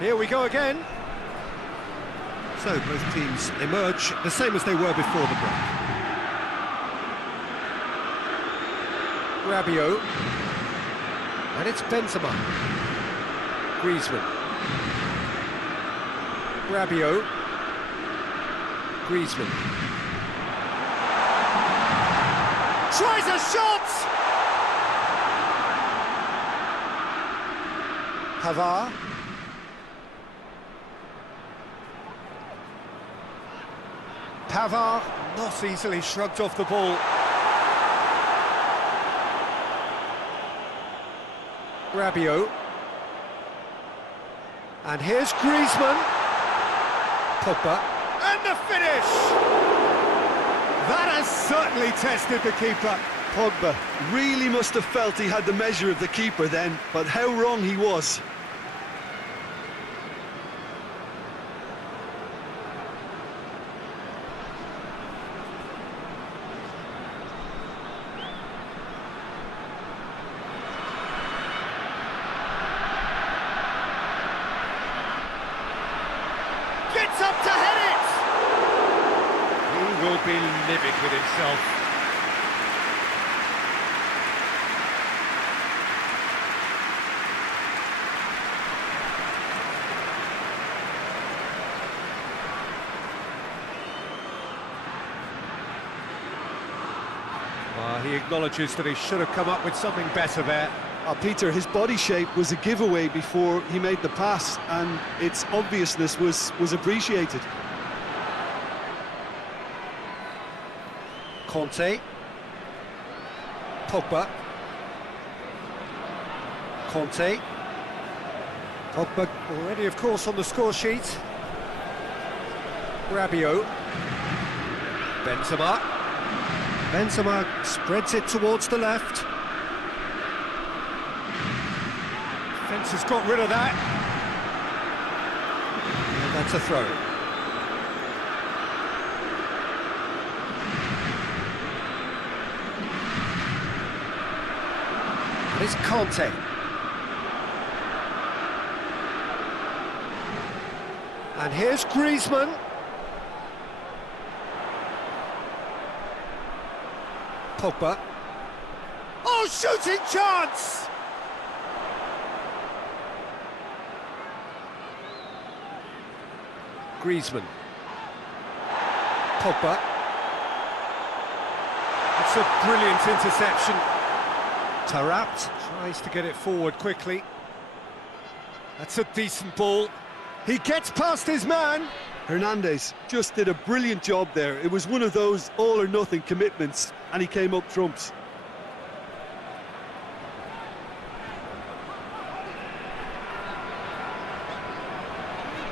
Here we go again. So both teams emerge the same as they were before the break. Rabiot. And it's Benzema. Griezmann. Rabiot. Griezmann. Tries a shot! Pavard. Pavard not easily shrugged off the ball. Rabiot. And here's Griezmann. Pogba. And the finish! That has certainly tested the keeper. Pogba really must have felt he had the measure of the keeper then, but how wrong he was. Gets up to head it! He will be livid with himself. He acknowledges that he should have come up with something better there. Peter, his body shape was a giveaway before he made the pass, and its obviousness was appreciated. Conte. Pogba. Conte. Pogba already, of course, on the score sheet. Rabiot. Benzema. Benzema spreads it towards the left. Defence has got rid of that. And that's a throw. And it's Conte. And here's Griezmann. Pogba. Oh, shooting chance! Griezmann. Pogba. It's a brilliant interception. Taarabt tries to get it forward quickly. That's a decent ball. He gets past his man. Hernandez just did a brilliant job there. It was one of those all-or-nothing commitments, and he came up trumps.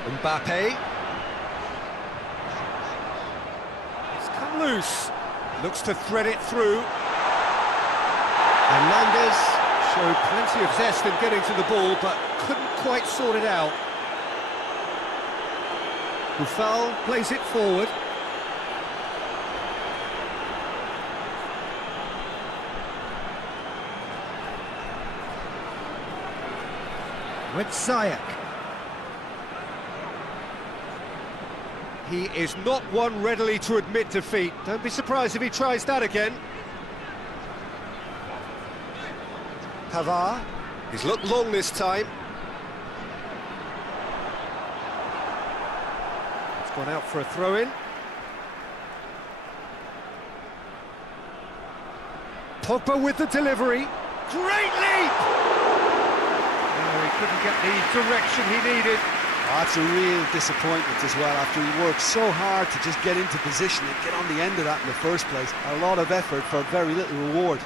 Mbappe. It's come loose. Looks to thread it through. Hernandez showed plenty of zest in getting to the ball, but couldn't quite sort it out. Buffal plays it forward. With Ziyech. He is not one readily to admit defeat. Don't be surprised if he tries that again. Pavard. He's looked long this time. It's gone out for a throw-in. Pogba with the delivery. Great leap! No, he couldn't get the direction he needed. That's a real disappointment as well, after he worked so hard to just get into position and get on the end of that in the first place. A lot of effort for very little reward.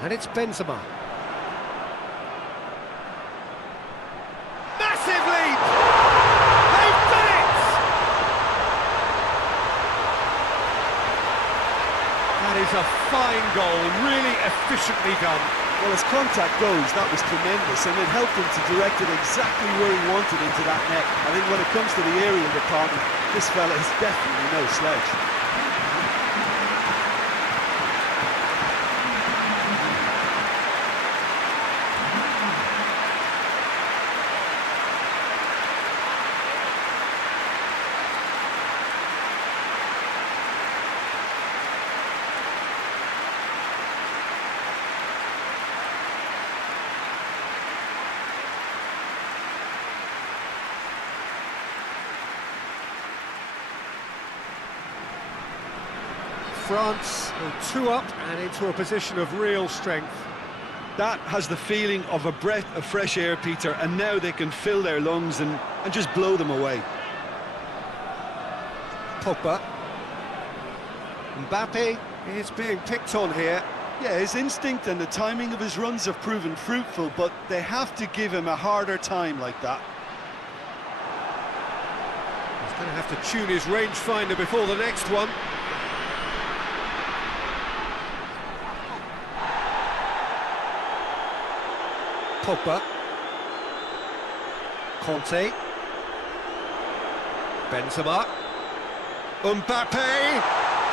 And it's Benzema. Massive leap! They've done it! That is a fine goal, really efficiently done. Well, as contact goes, that was tremendous, and it helped him to direct it exactly where he wanted into that net. I think when it comes to the aerial department, this fella is definitely no slouch. France go 2 up and into a position of real strength. That has the feeling of a breath of fresh air, Peter, and now they can fill their lungs and just blow them away. Pogba. Mbappe is being picked on here. Yeah, his instinct and the timing of his runs have proven fruitful, but they have to give him a harder time like that. He's going to have to tune his rangefinder before the next one. Pogba. Conte. Benzema. Mbappe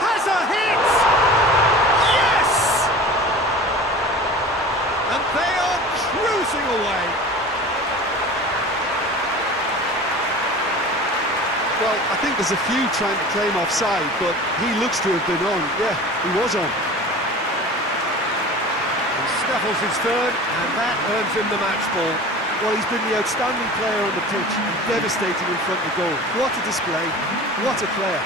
has a hit! Yes! And they are cruising away. Well, I think there's a few trying to claim offside, but he looks to have been on. Yeah, he was on. He scuffles his third, and that earns him the match ball. Well, he's been the outstanding player on the pitch, devastating in front of goal. What a display, what a player.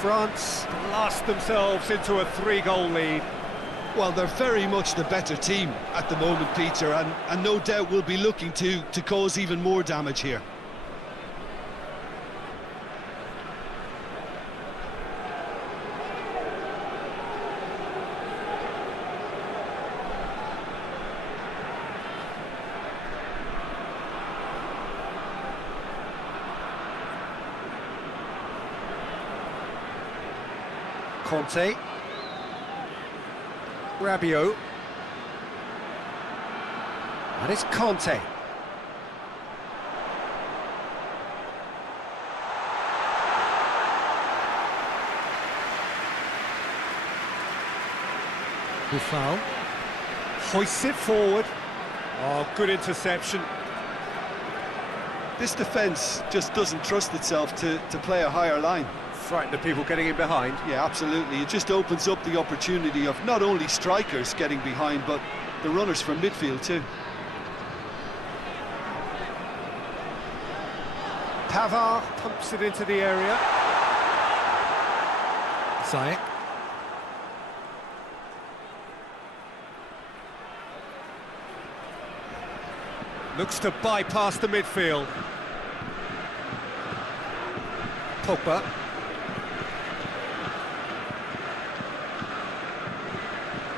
France blast themselves into a 3-goal lead. Well, they're very much the better team at the moment, Peter, and no doubt will be looking to cause even more damage here. Conte. Rabiot. And it's Conte. Buffal. Hoists it forward. Oh, good interception. This defence just doesn't trust itself to play a higher line. Frighten the people getting in behind. Yeah, absolutely. It just opens up the opportunity of not only strikers getting behind, but the runners from midfield too. Pavard pumps it into the area. Zayek. Looks to bypass the midfield. Pogba.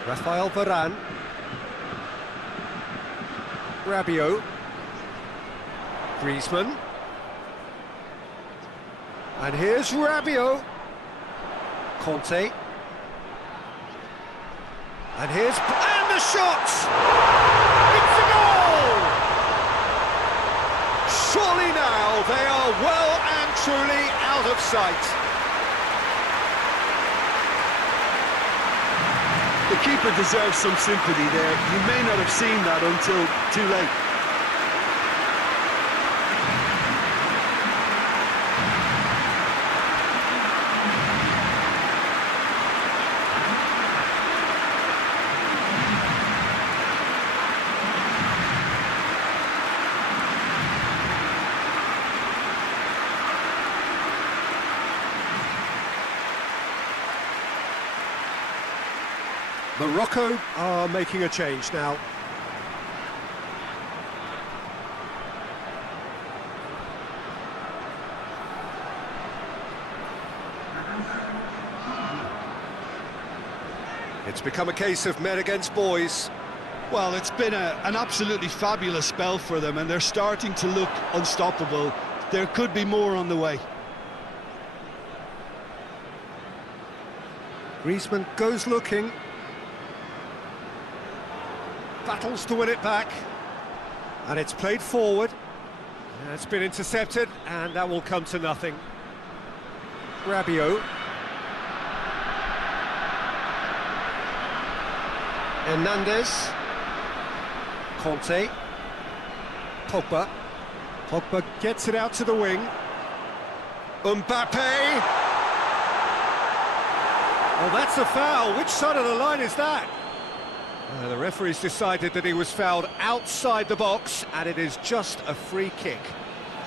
Rafael Varane. Rabiot. Griezmann. And here's Rabiot. Conte. And here's... And the shot! It's a goal! Surely now they are well and truly out of sight. The keeper deserves some sympathy there. You may not have seen that until too late. Morocco are making a change now. It's become a case of men against boys. Well, it's been an absolutely fabulous spell for them, and they're starting to look unstoppable. There could be more on the way. Griezmann goes looking. Battles to win it back. And it's played forward. It's been intercepted, and that will come to nothing. Rabiot. Hernandez. Conte. Pogba. Pogba gets it out to the wing. Mbappe! Well, that's a foul. Which side of the line is that? The referee's decided that he was fouled outside the box, and it is just a free kick.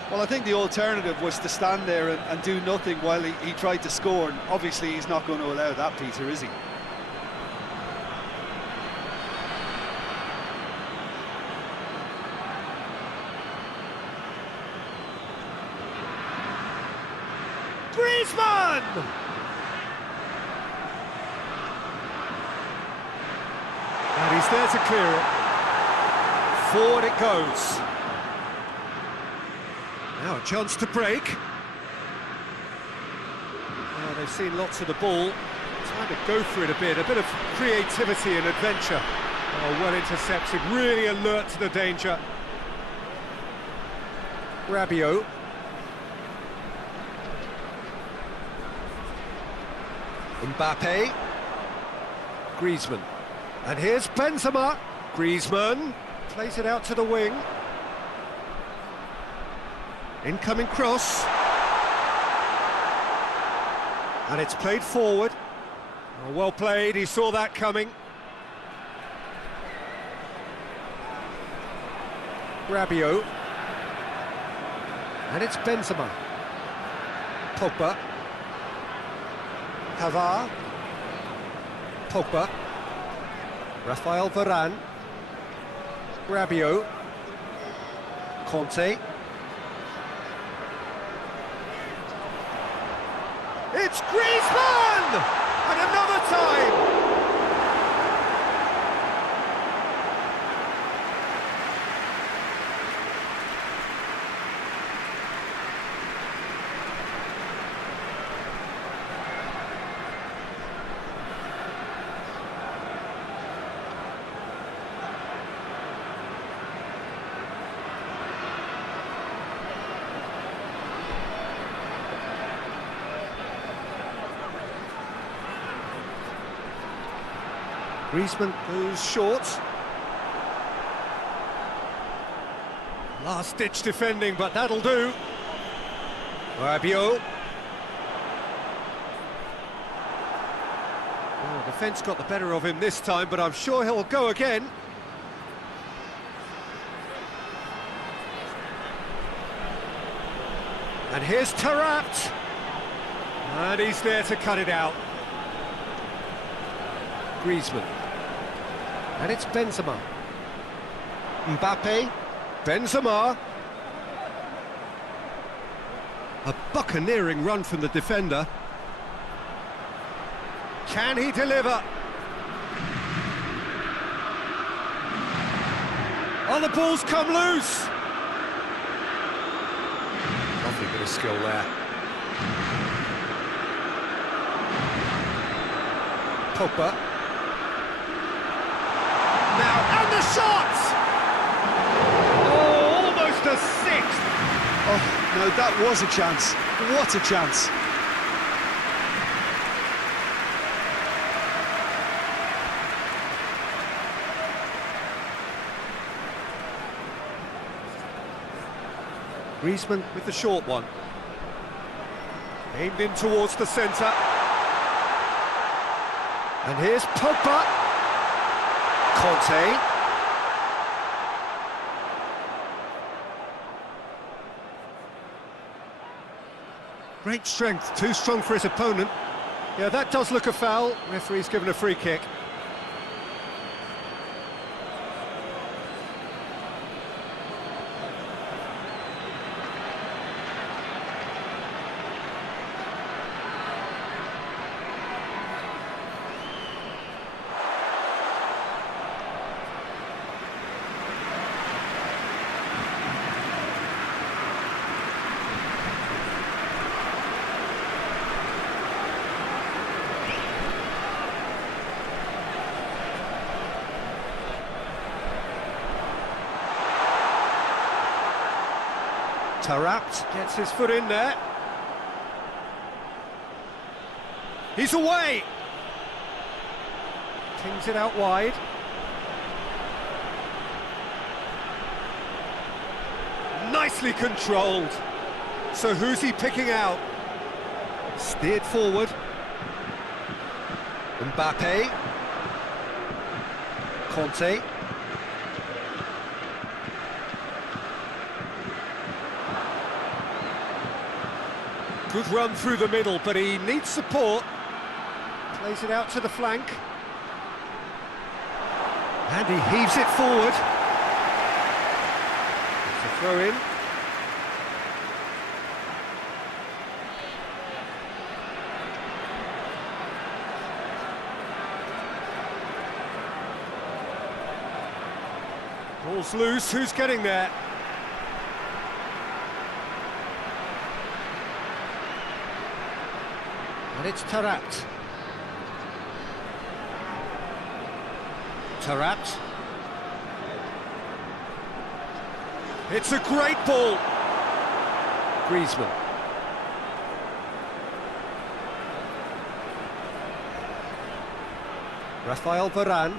Well, I think the alternative was to stand there and do nothing while he tried to score, and obviously he's not going to allow that, Peter, is he? Griezmann! And he's there to clear it. Forward it goes. Now a chance to break. Oh, they've seen lots of the ball. Time to go for it a bit of creativity and adventure. Oh, well intercepted, really alert to the danger. Rabiot. Mbappe. Griezmann. And here's Benzema. Griezmann plays it out to the wing. Incoming cross. And it's played forward. Oh, well played, he saw that coming. Rabiot. And it's Benzema. Pogba. Pavard. Pogba. Rafael Varane. Rabiot. Conte. It's Griezmann! And another time! Griezmann goes short. Last-ditch defending, but that'll do. Rabiot. Oh, defence got the better of him this time, but I'm sure he'll go again. And here's Taarabt. And he's there to cut it out. Griezmann. And it's Benzema. Mbappe. Benzema. A buccaneering run from the defender. Can he deliver? Oh, the ball's come loose. Lovely bit of skill there. Pogba. Now, and the shot! Oh, almost a sixth! Oh, no, that was a chance. What a chance. Griezmann with the short one. Aimed in towards the centre. And here's Pogba. Conte. Great strength, too strong for his opponent. Yeah, that does look a foul. Referee's given a free kick. Taarabt gets his foot in there. He's away. Kings it out wide. nicely controlled. So who's he picking out? Steered forward. Mbappe. Conte. Good run through the middle, but he needs support. Plays it out to the flank. And he heaves it forward. It's a throw in. Ball's loose, who's getting there? And it's Tarat. Tarat. It's a great ball. Griezmann. Rafael Varane.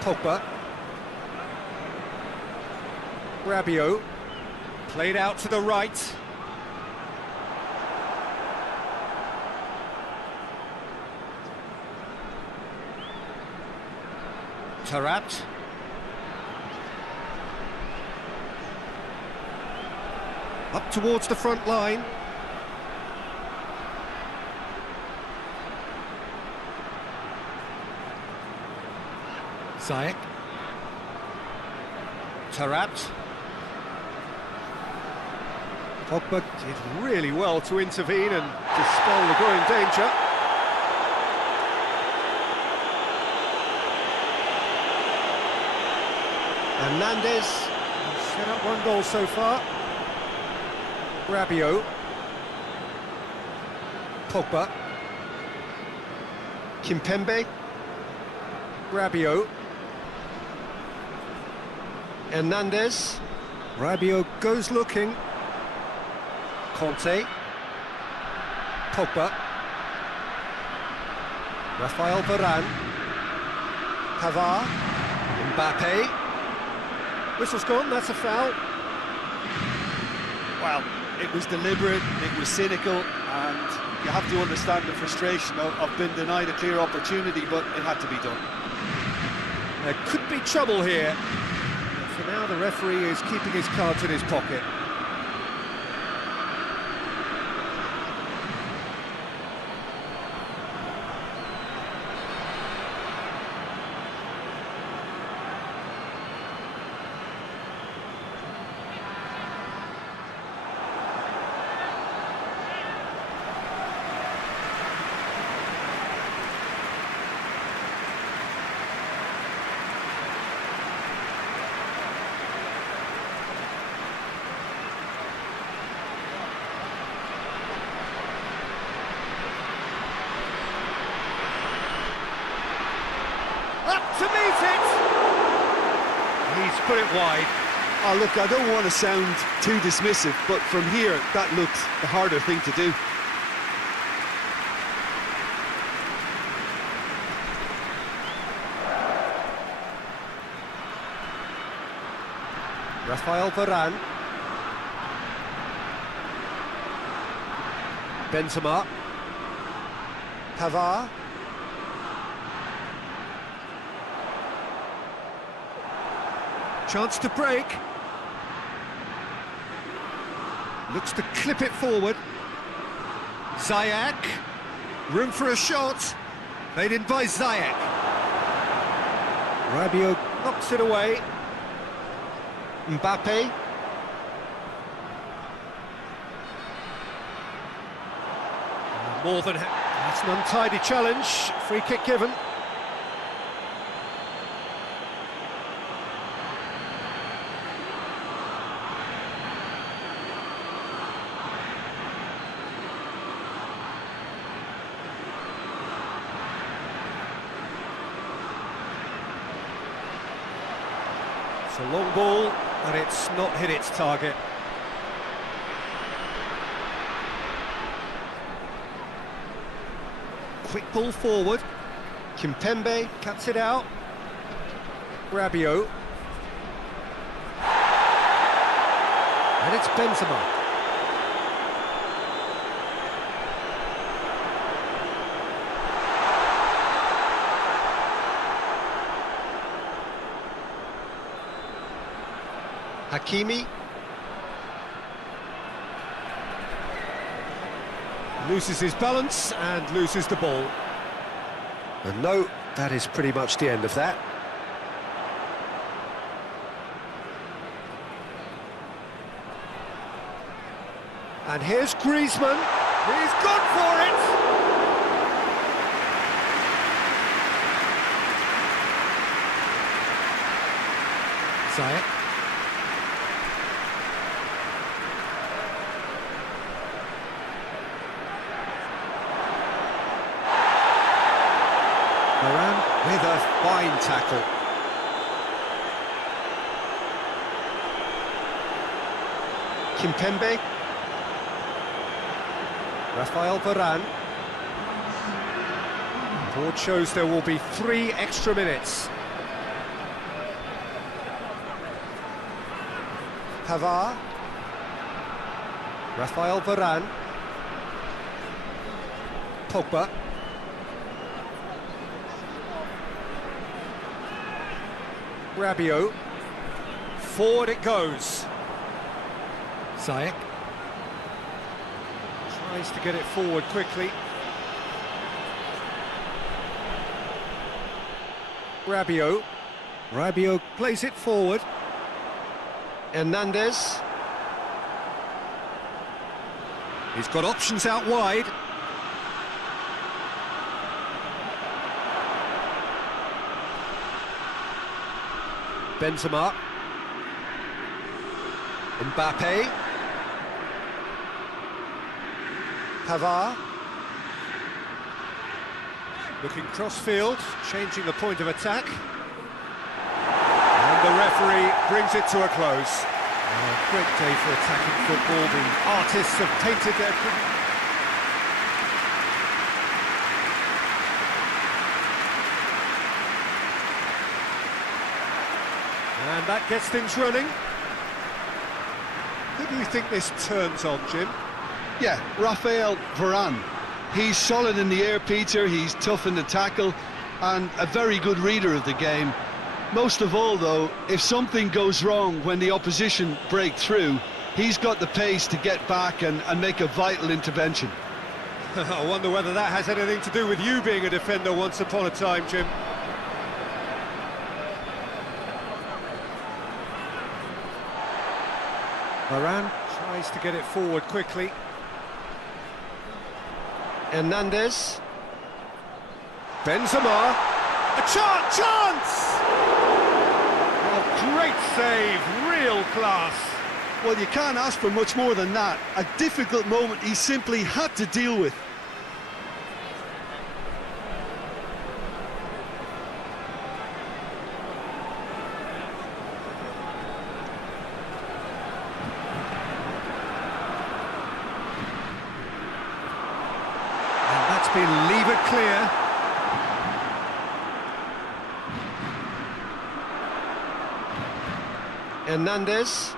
Pogba. Rabiot. Played out to the right. Tarat. Up towards the front line. Ziyech. Tarat. Pogba did really well to intervene and dispel the growing danger. Hernandez set up one goal so far. Rabiot. Pogba. Kimpembe. Rabiot. Hernandez. Rabiot goes looking. Conte. Pogba. Rafael Varane. Pavard. Mbappe. Whistle's gone, that's a foul. Well, it was deliberate, it was cynical, and you have to understand the frustration of being denied a clear opportunity, but it had to be done. There could be trouble here. But for now, the referee is keeping his cards in his pocket. To meet it! He's put it wide. Oh, look, I don't want to sound too dismissive, but from here, that looked the harder thing to do. Rafael Varane. Benzema. Pavard. Chance to break. Looks to clip it forward. Ziyech. Room for a shot. Played in by Ziyech. Rabiot knocks it away. Mbappe. More than... That's an untidy challenge. Free kick given. It's a long ball, and it's not hit its target. Quick ball forward. Kimpembe cuts it out. Rabiot. And it's Benzema. Hakimi. Loses his balance and loses the ball. And no, that is pretty much the end of that. And here's Griezmann. He's gone for it! Ziyech. Moran with a fine tackle. Kimpembe. Rafael Varane. Board shows there will be 3 extra minutes. Pavard. Rafael Varane. Pogba. Rabiot. Forward it goes. Ziyech. Tries to get it forward quickly. Rabiot. Rabiot plays it forward. Hernandez. He's got options out wide. Benzema. Mbappe. Pavard. Looking cross-field, changing the point of attack. And the referee brings it to a close. Oh, great day for attacking football. The artists have painted their... And that gets things running. Who do you think this turns on, Jim? Yeah, Rafael Varane. He's solid in the air, Peter, he's tough in the tackle, and a very good reader of the game. Most of all, though, if something goes wrong when the opposition break through, he's got the pace to get back and make a vital intervention. I wonder whether that has anything to do with you being a defender once upon a time, Jim. Varane tries to get it forward quickly. Hernandez. Benzema. A chance! Oh, great save, real class. Well, you can't ask for much more than that. A difficult moment he simply had to deal with. That's been levered clear. Hernandez.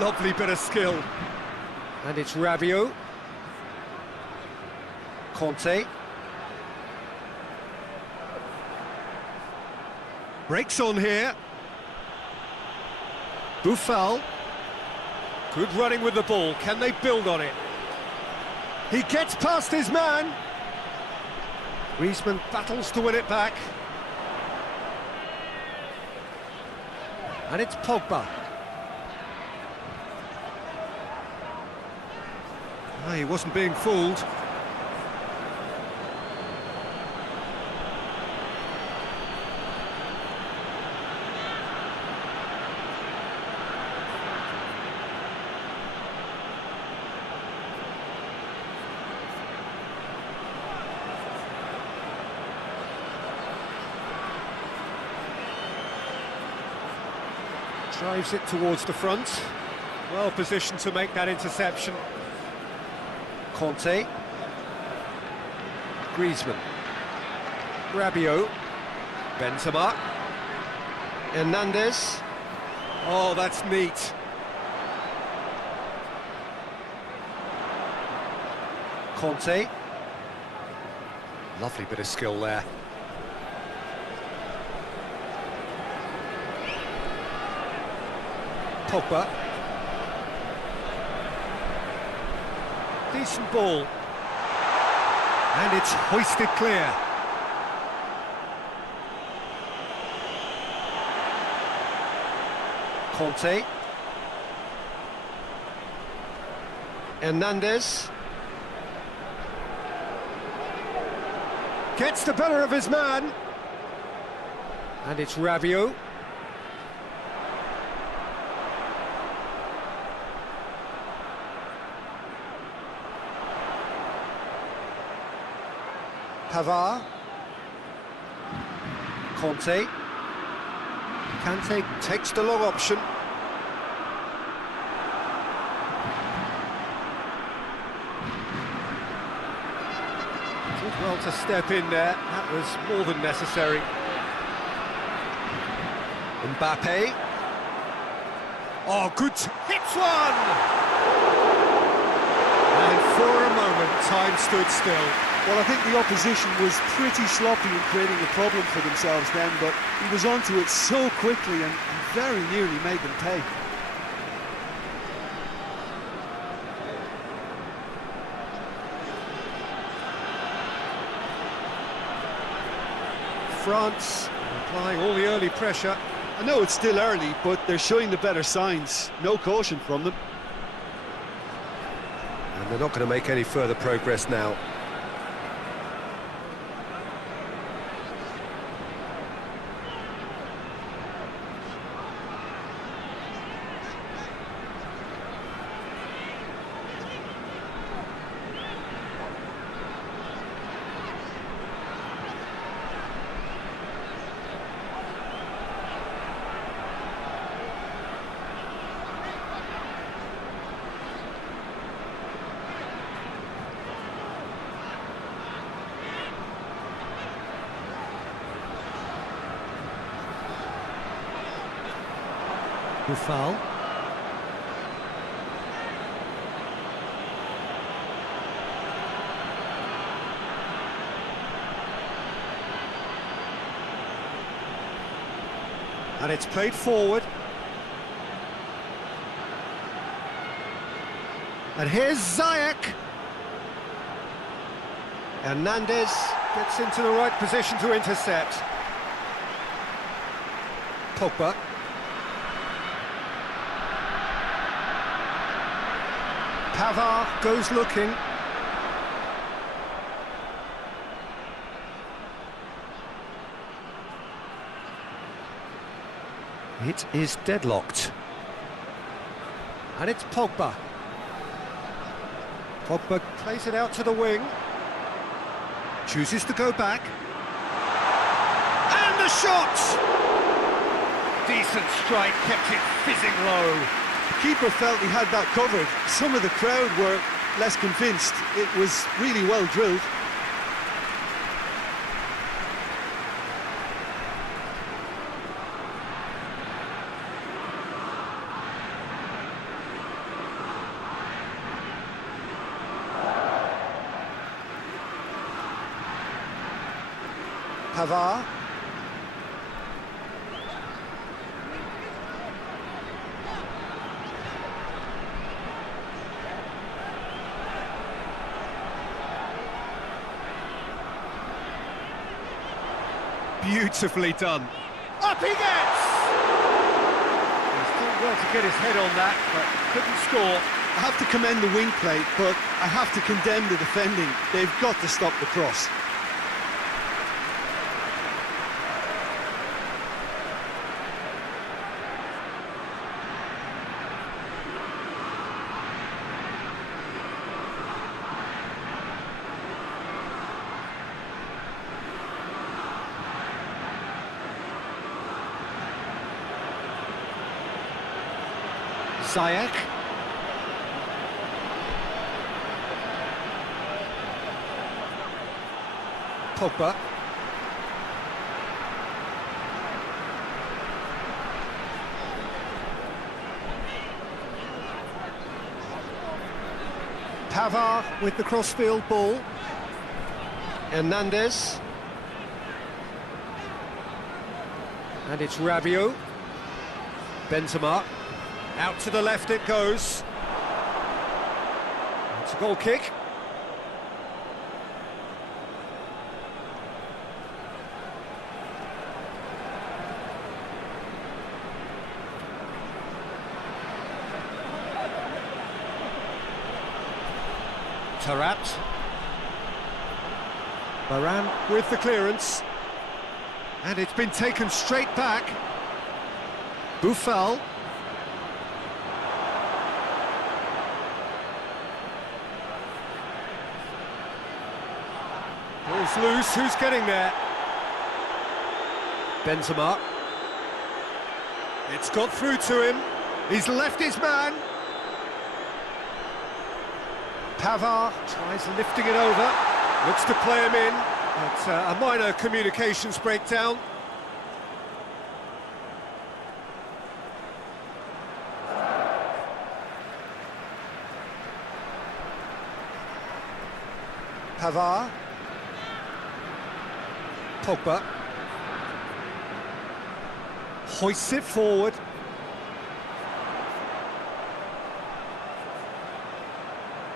Lovely bit of skill. And it's Rabiot. Conte. Breaks on here. Buffal. Good running with the ball. Can they build on it? He gets past his man. Griezmann battles to win it back. And it's Pogba. Ah, he wasn't being fooled. Drives it towards the front. Well positioned to make that interception. Conte. Griezmann. Rabiot. Benzema. Hernandez. Oh, that's neat. Conte. Lovely bit of skill there. Pogba. Decent ball. And it's hoisted clear. Conte. Hernandez. Gets the better of his man. And it's Rabiot. Pavard. Conte. Kante takes the long option. Did well to step in there. That was more than necessary. Mbappe. Oh, good. Hits one! And for a moment, time stood still. Well, I think the opposition was pretty sloppy in creating a problem for themselves then, but he was onto it so quickly and very nearly made them pay. France applying all the early pressure. I know it's still early, but they're showing the better signs. No caution from them. And they're not going to make any further progress now. Good foul. And it's played forward. And here's Ziyech. Hernandez gets into the right position to intercept. Pogba. Pavard goes looking. It is deadlocked. And it's Pogba. Pogba plays it out to the wing. Chooses to go back. And the shot! Decent strike, kept it fizzing low. The keeper felt he had that covered. Some of the crowd were less convinced. It was really well drilled. Pavard. Beautifully done. Up he gets! He's done well to get his head on that, but couldn't score. I have to commend the wing play, but I have to condemn the defending. They've got to stop the cross. Ziyech. Pogba. Pavard with the crossfield ball. Hernandez. And it's Rabiot. Benzema. Out to the left it goes. It's a goal kick. Tarat. Varane with the clearance. And it's been taken straight back. Buffal. Ball's loose, who's getting there? Benzema. It's got through to him. He's left his man. Pavard tries lifting it over. Looks to play him in. It's a minor communications breakdown. Pavard. Pogba. Hoists it forward.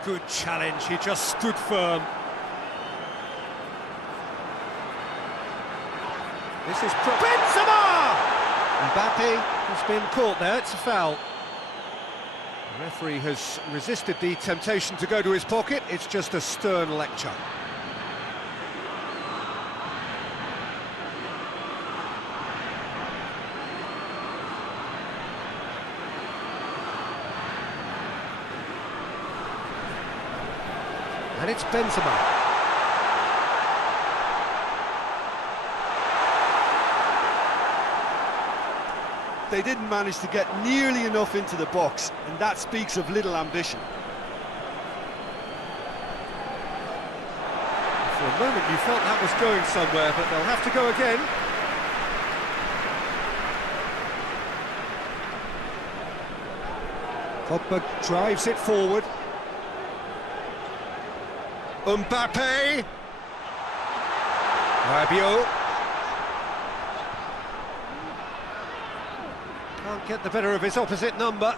Good challenge, he just stood firm. This is Benzema! Mbappe has been caught there, it's a foul. The referee has resisted the temptation to go to his pocket, it's just a stern lecture. And it's Benzema. They didn't manage to get nearly enough into the box, and that speaks of little ambition. For a moment you felt that was going somewhere, but they'll have to go again. Pogba drives it forward. Mbappe. Rabiot. Can't get the better of his opposite number.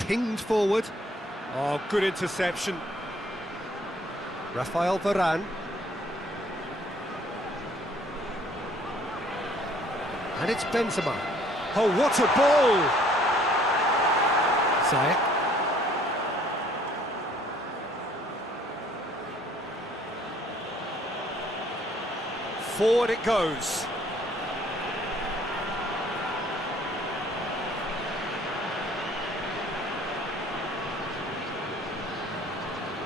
Pinged forward. Oh, good interception. Rafael Varane. And it's Benzema. Oh, what a ball! Ziyech. Forward it goes.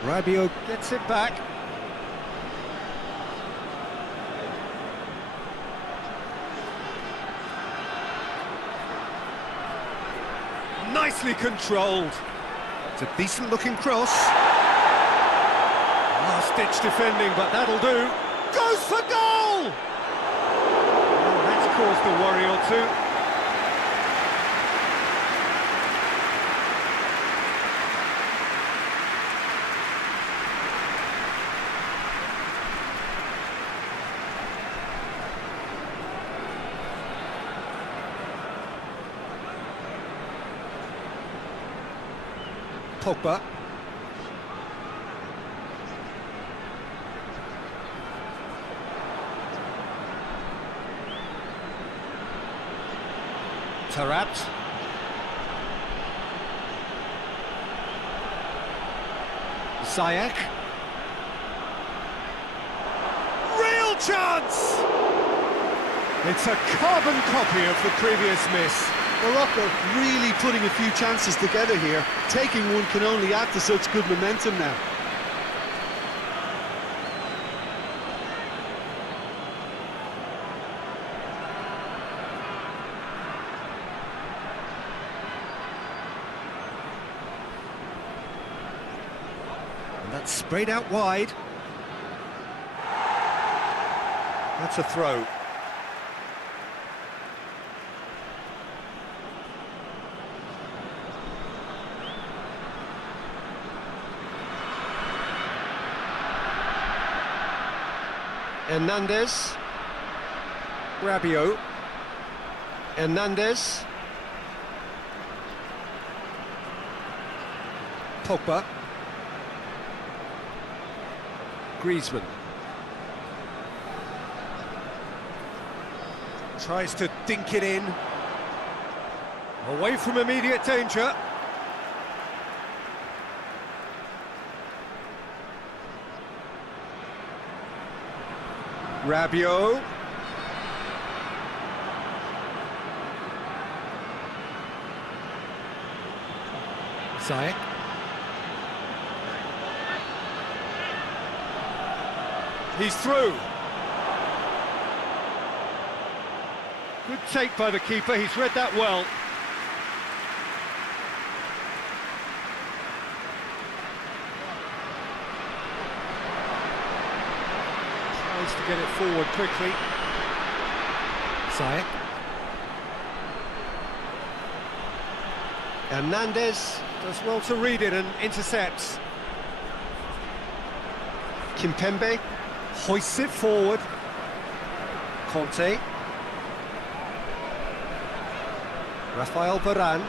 Rabiot gets it back. Nicely controlled. It's a decent looking cross. Last-ditch defending, but that'll do. Goes for goal! Well, that's caused a worry or two. Pogba. Tarat. Ziyech. Real chance! It's a carbon copy of the previous miss. Morocco really putting a few chances together here. Taking one can only add to such good momentum now. And that's sprayed out wide. That's a throw. Hernandez. Rabiot. Hernandez. Pogba. Griezmann. Tries to dink it in. Away from immediate danger. Rabiot. Ziyech. He's through. Good take by the keeper, he's read that well. Tries to get it forward quickly. Ziyech. Hernandez does well to read it and intercepts. Kimpembe hoists it forward. Conte. Rafael Varane.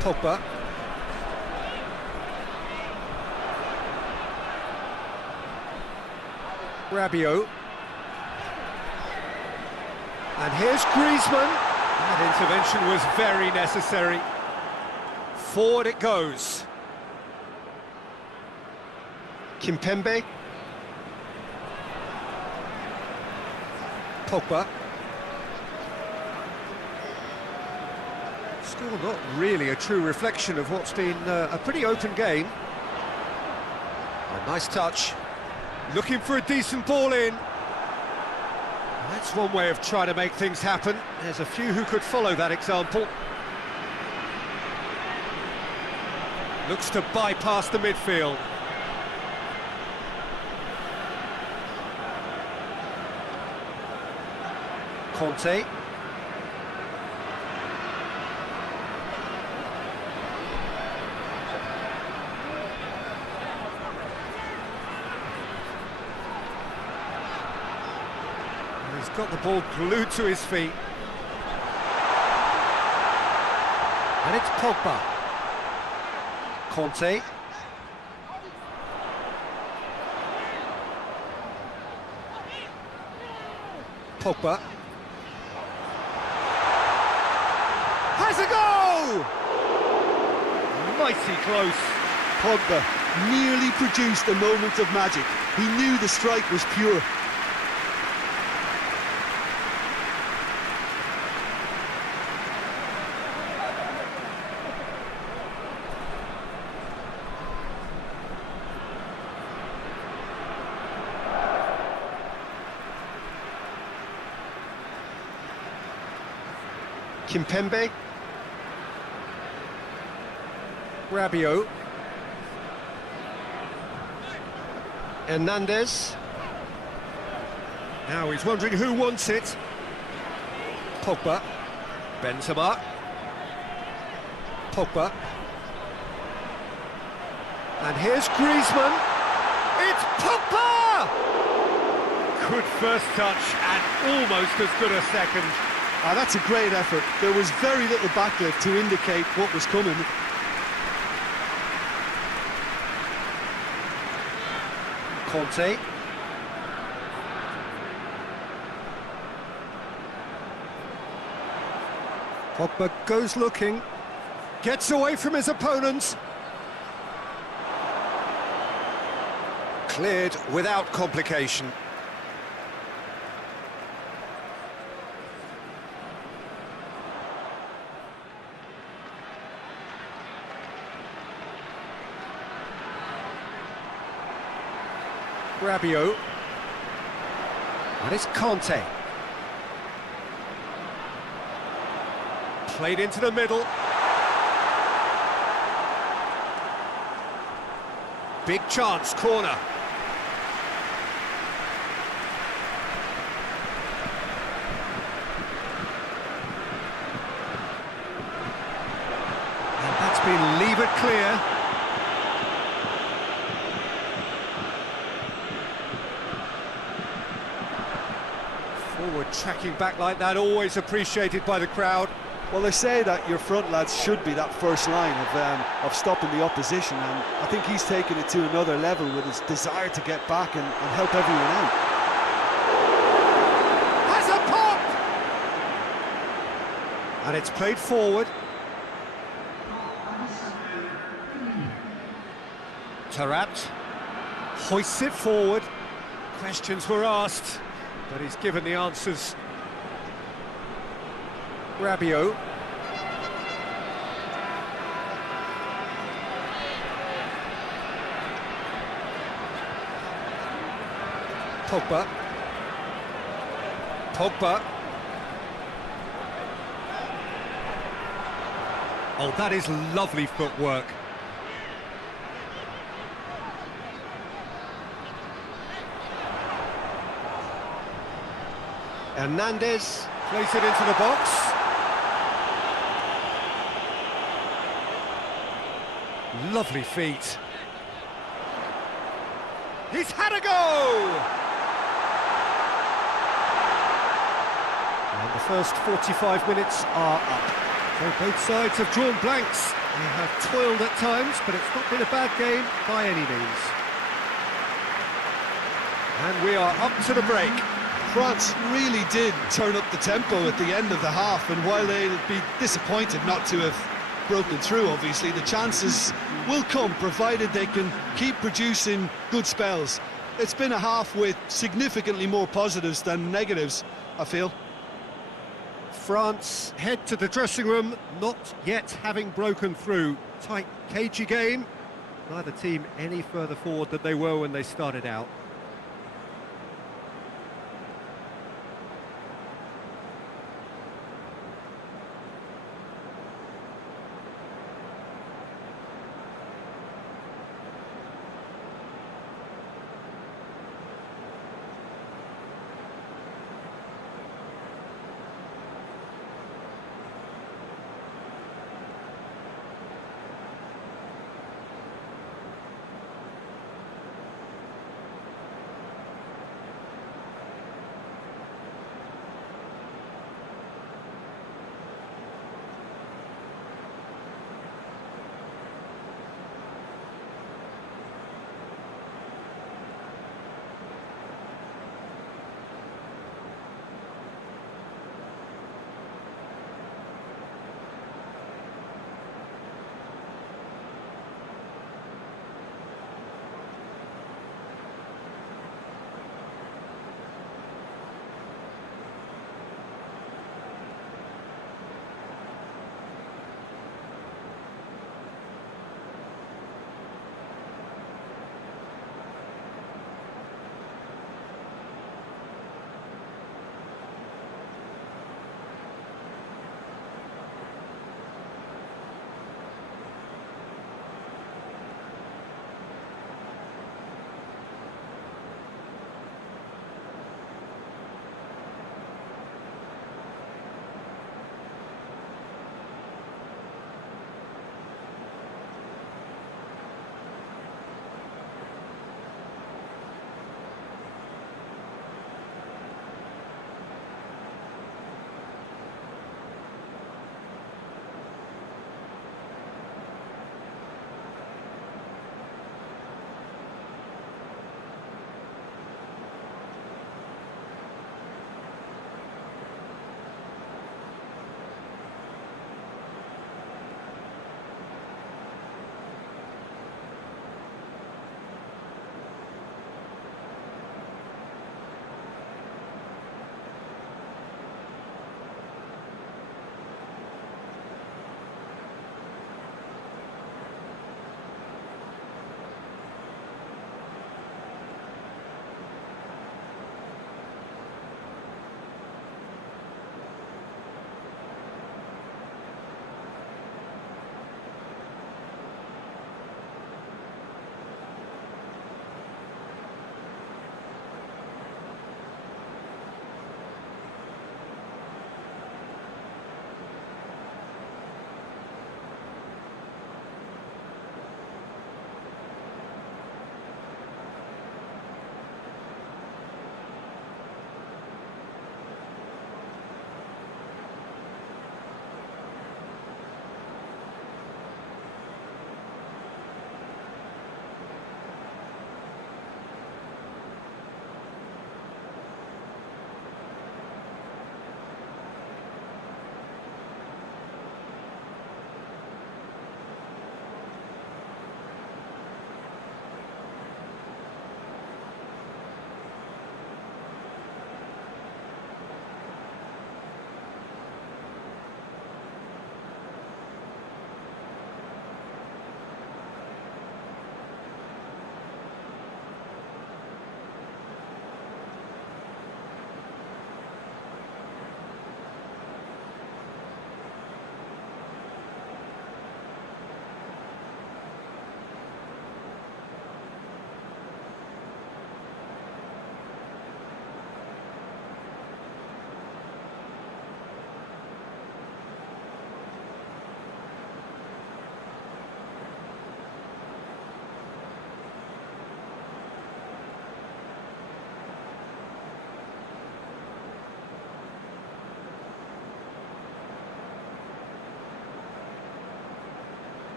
Pogba. Rabiot. And here's Griezmann. That intervention was very necessary. Forward it goes. Kimpembe. Pogba. Score not really a true reflection of what's been a pretty open game. A nice touch. Looking for a decent ball in. That's one way of trying to make things happen. There's a few who could follow that example. Looks to bypass the midfield. Conte. He's got the ball glued to his feet. And it's Pogba. Conte. Pogba. Has a goal! Mighty close. Pogba nearly produced a moment of magic. He knew the strike was pure. Kimpembe. Rabiot. Hernandez. Now he's wondering who wants it. Pogba. Benzema. Pogba. And here's Griezmann. It's Pogba! Good first touch and almost as good a second. That's a great effort. There was very little backlift to indicate what was coming. Conte. Pogba goes looking, gets away from his opponents. Cleared without complication. Rabiot. And it's Conte. Played into the middle. Big chance, corner. And that's been levered clear. Forward tracking back like that, always appreciated by the crowd. Well, they say that your front lads should be that first line of stopping the opposition, and I think he's taken it to another level with his desire to get back and help everyone out. Has a pop! And it's played forward. Tarat hoists it forward. Questions were asked, but he's given the answers. Rabiot. Pogba. Pogba. Oh, that is lovely footwork. Hernandez plays it into the box. Lovely feet. He's had a go! And the first 45 minutes are up. So both sides have drawn blanks. They have toiled at times, but it's not been a bad game by any means. And we are up to the break. France really did turn up the tempo at the end of the half, and while they'll be disappointed not to have broken through, obviously, the chances will come, provided they can keep producing good spells. It's been a half with significantly more positives than negatives, I feel. France head to the dressing room, not yet having broken through. Tight, cagey game. Neither team any further forward than they were when they started out.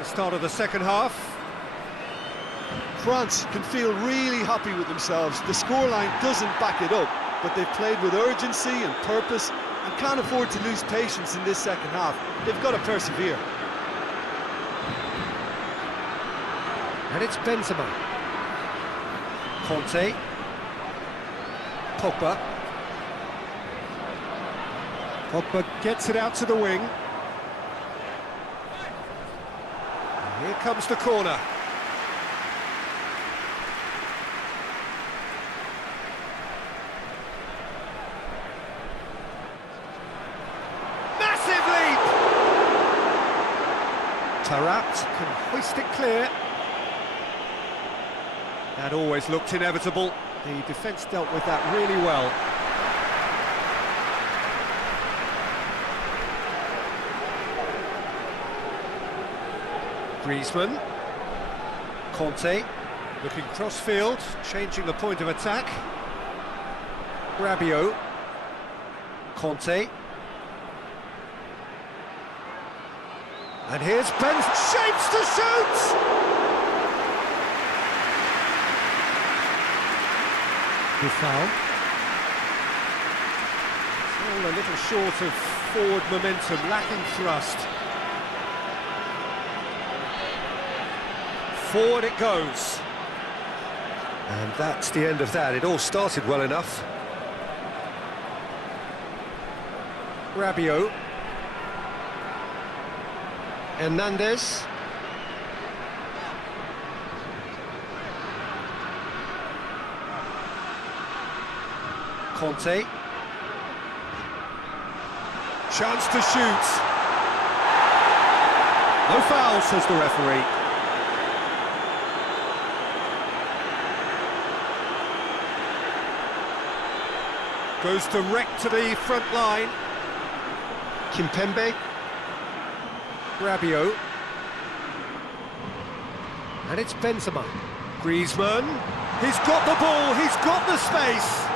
The start of the second half. France can feel really happy with themselves. The scoreline doesn't back it up, but they've played with urgency and purpose and can't afford to lose patience in this second half. They've got to persevere. And it's Benzema. Conte. Pogba. Pogba gets it out to the wing. And here comes the corner. Massive leap! Tarat can hoist it clear. That always looked inevitable. The defence dealt with that really well. Griezmann. Conte. Looking cross-field, changing the point of attack. Rabiot. Conte. And here's Ben. Shapes to shoot! Foul. All a little short of forward momentum, lacking thrust. Forward it goes. And that's the end of that. It all started well enough. Rabiot. Hernandez. Conte. Chance to shoot. No foul, says the referee. Goes direct to the front line. Kimpembe. Rabiot. And it's Benzema. Griezmann. He's got the ball, he's got the space.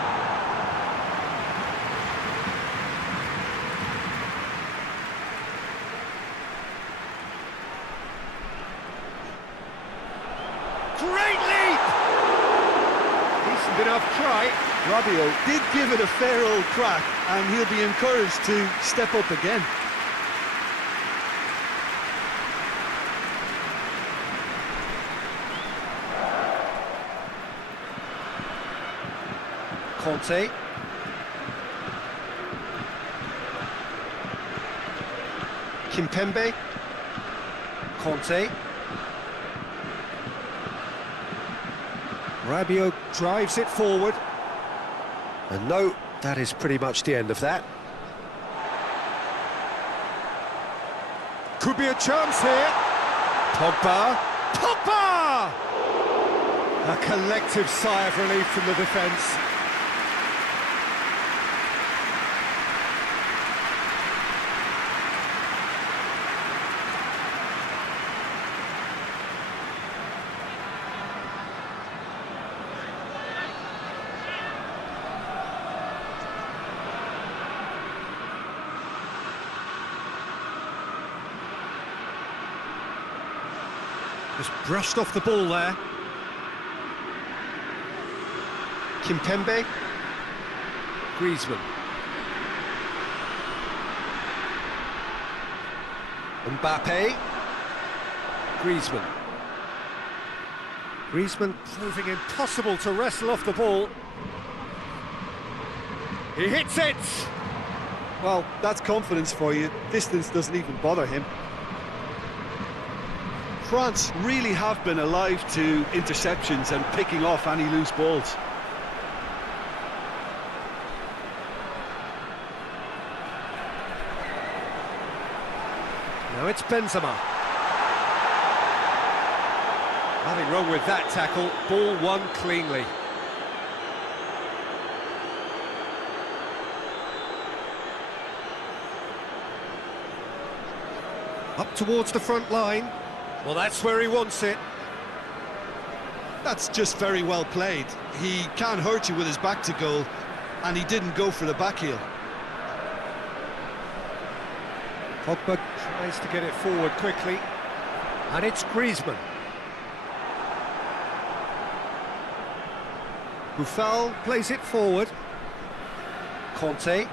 Great leap! Decent enough try. Rabiot did give it a fair old crack, and he'll be encouraged to step up again. Conte. Kimpembe. Conte. Rabiot drives it forward. And no, that is pretty much the end of that. Could be a chance here. Pogba. Pogba! A collective sigh of relief from the defence. Just brushed off the ball there. Kimpembe. Griezmann. Mbappe. Griezmann. Griezmann proving impossible to wrestle off the ball. He hits it! Well, that's confidence for you. Distance doesn't even bother him. France really have been alive to interceptions and picking off any loose balls. Now it's Benzema. Nothing wrong with that tackle. Ball won cleanly. Up towards the front line. Well, that's where he wants it. That's just very well played. He can't hurt you with his back to goal, and he didn't go for the back heel. Pogba tries to get it forward quickly. And it's Griezmann. Buffal plays it forward. Conte.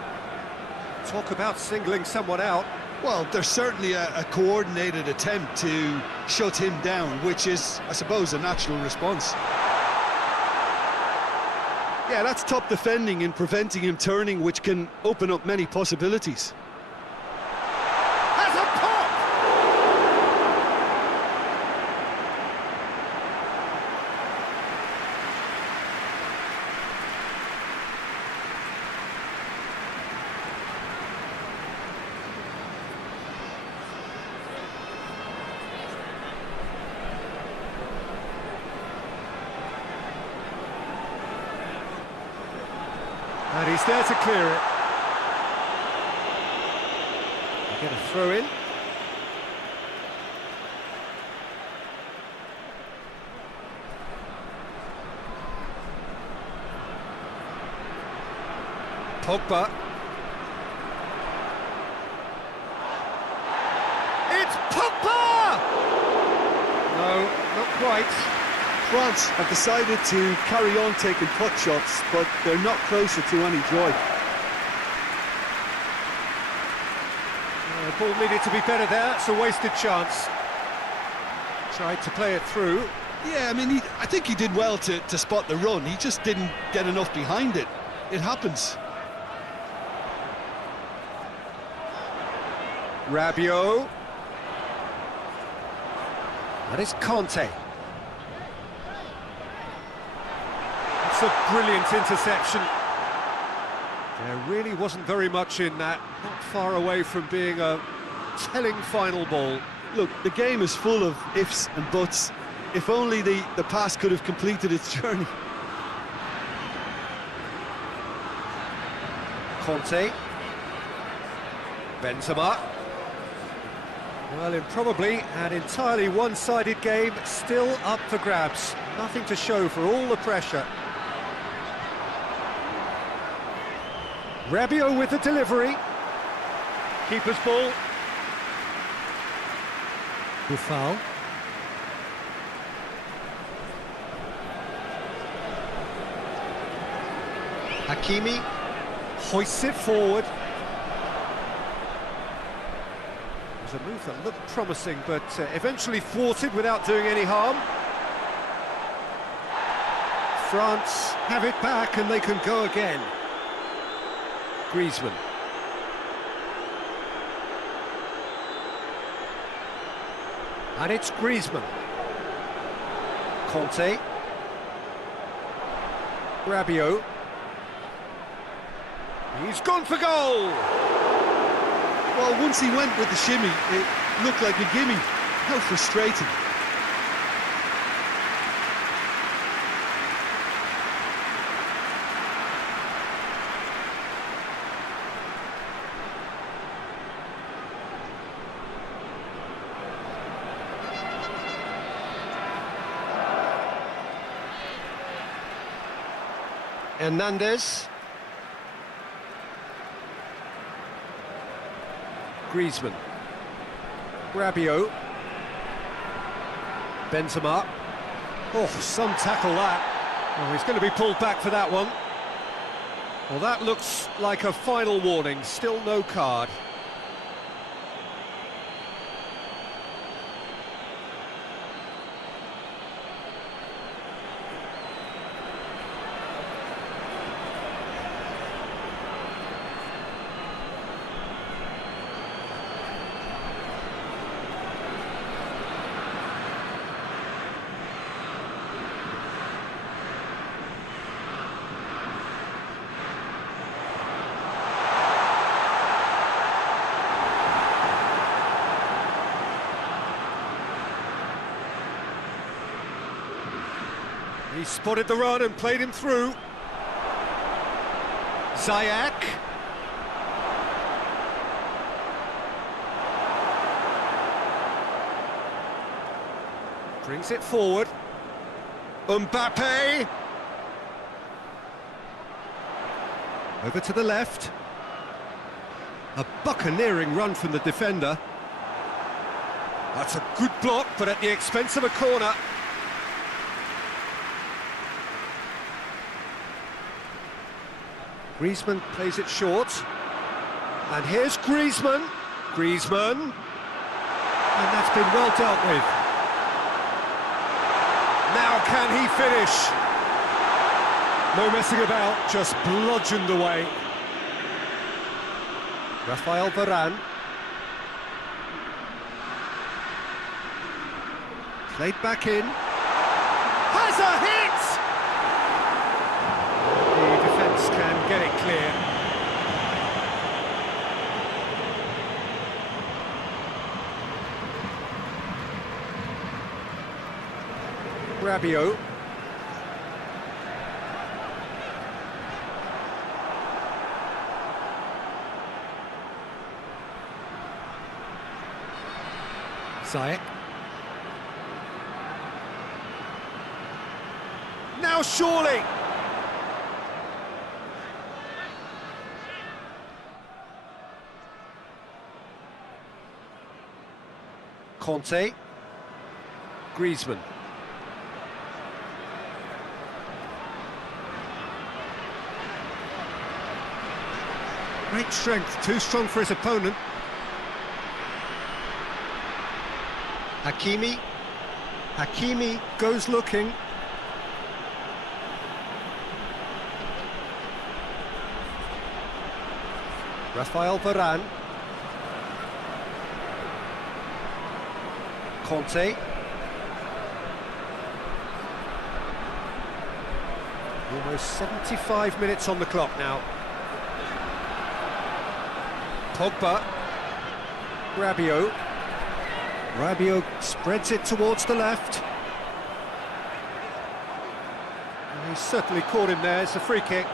Talk about singling someone out. Well, there's certainly a coordinated attempt to shut him down, which is, I suppose, a natural response. Yeah, that's top defending and preventing him turning, which can open up many possibilities. Has a pop! And he's there to clear it. They get a throw in. Pogba. It's Pogba! No, not quite. France have decided to carry on taking cut shots, but they're not closer to any joy. The ball needed to be better there. It's a wasted chance. Tried to play it through. Yeah, I mean, I think he did well to spot the run. He just didn't get enough behind it. It happens. Rabiot. And it's Conte. It's a brilliant interception. There really wasn't very much in that. Not far away from being a telling final ball. Look, the game is full of ifs and buts. If only the pass could have completed its journey. Conte. Benzema. Well, in probably an entirely one-sided game, still up for grabs. Nothing to show for all the pressure. Rabiot with the delivery. Keeper's ball. Buffal. Hakimi hoists it forward. It was a move that looked promising, but eventually thwarted without doing any harm. France have it back and they can go again. Griezmann. And it's Griezmann. Conte. Rabiot. He's gone for goal! Well, once he went with the shimmy, it looked like a gimme. How frustrating. Hernandez. Griezmann. Rabiot. Benzema. Oh, some tackle that. Oh, he's going to be pulled back for that one. Well, that looks like a final warning. Still no card. He spotted the run and played him through. Ziyech. Brings it forward. Mbappe. Over to the left. A buccaneering run from the defender. That's a good block, but at the expense of a corner. Griezmann plays it short. And here's Griezmann. Griezmann. And that's been well dealt with. Now can he finish? No messing about, just bludgeoned away. Rafael Varane. Played back in. Has a hit! The defence can get it clear. Rabiot. Ziyech. Now surely! Conte. Griezmann. Great strength, too strong for his opponent. Hakimi. Hakimi goes looking. Rafael Varane. Conte. Almost 75 minutes on the clock now. Pogba. Rabiot. Rabiot spreads it towards the left. And he's certainly caught him there. It's a free kick.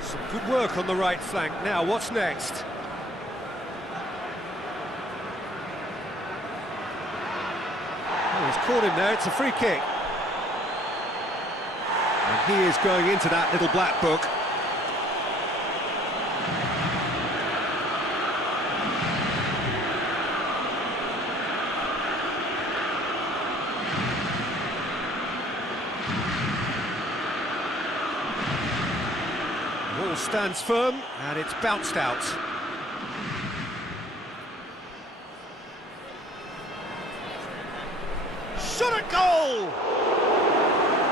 Some good work on the right flank. Now, what's next? Oh, he's caught him there, it's a free kick. And he is going into that little black book. Ball stands firm, and it's bounced out. Shot at goal!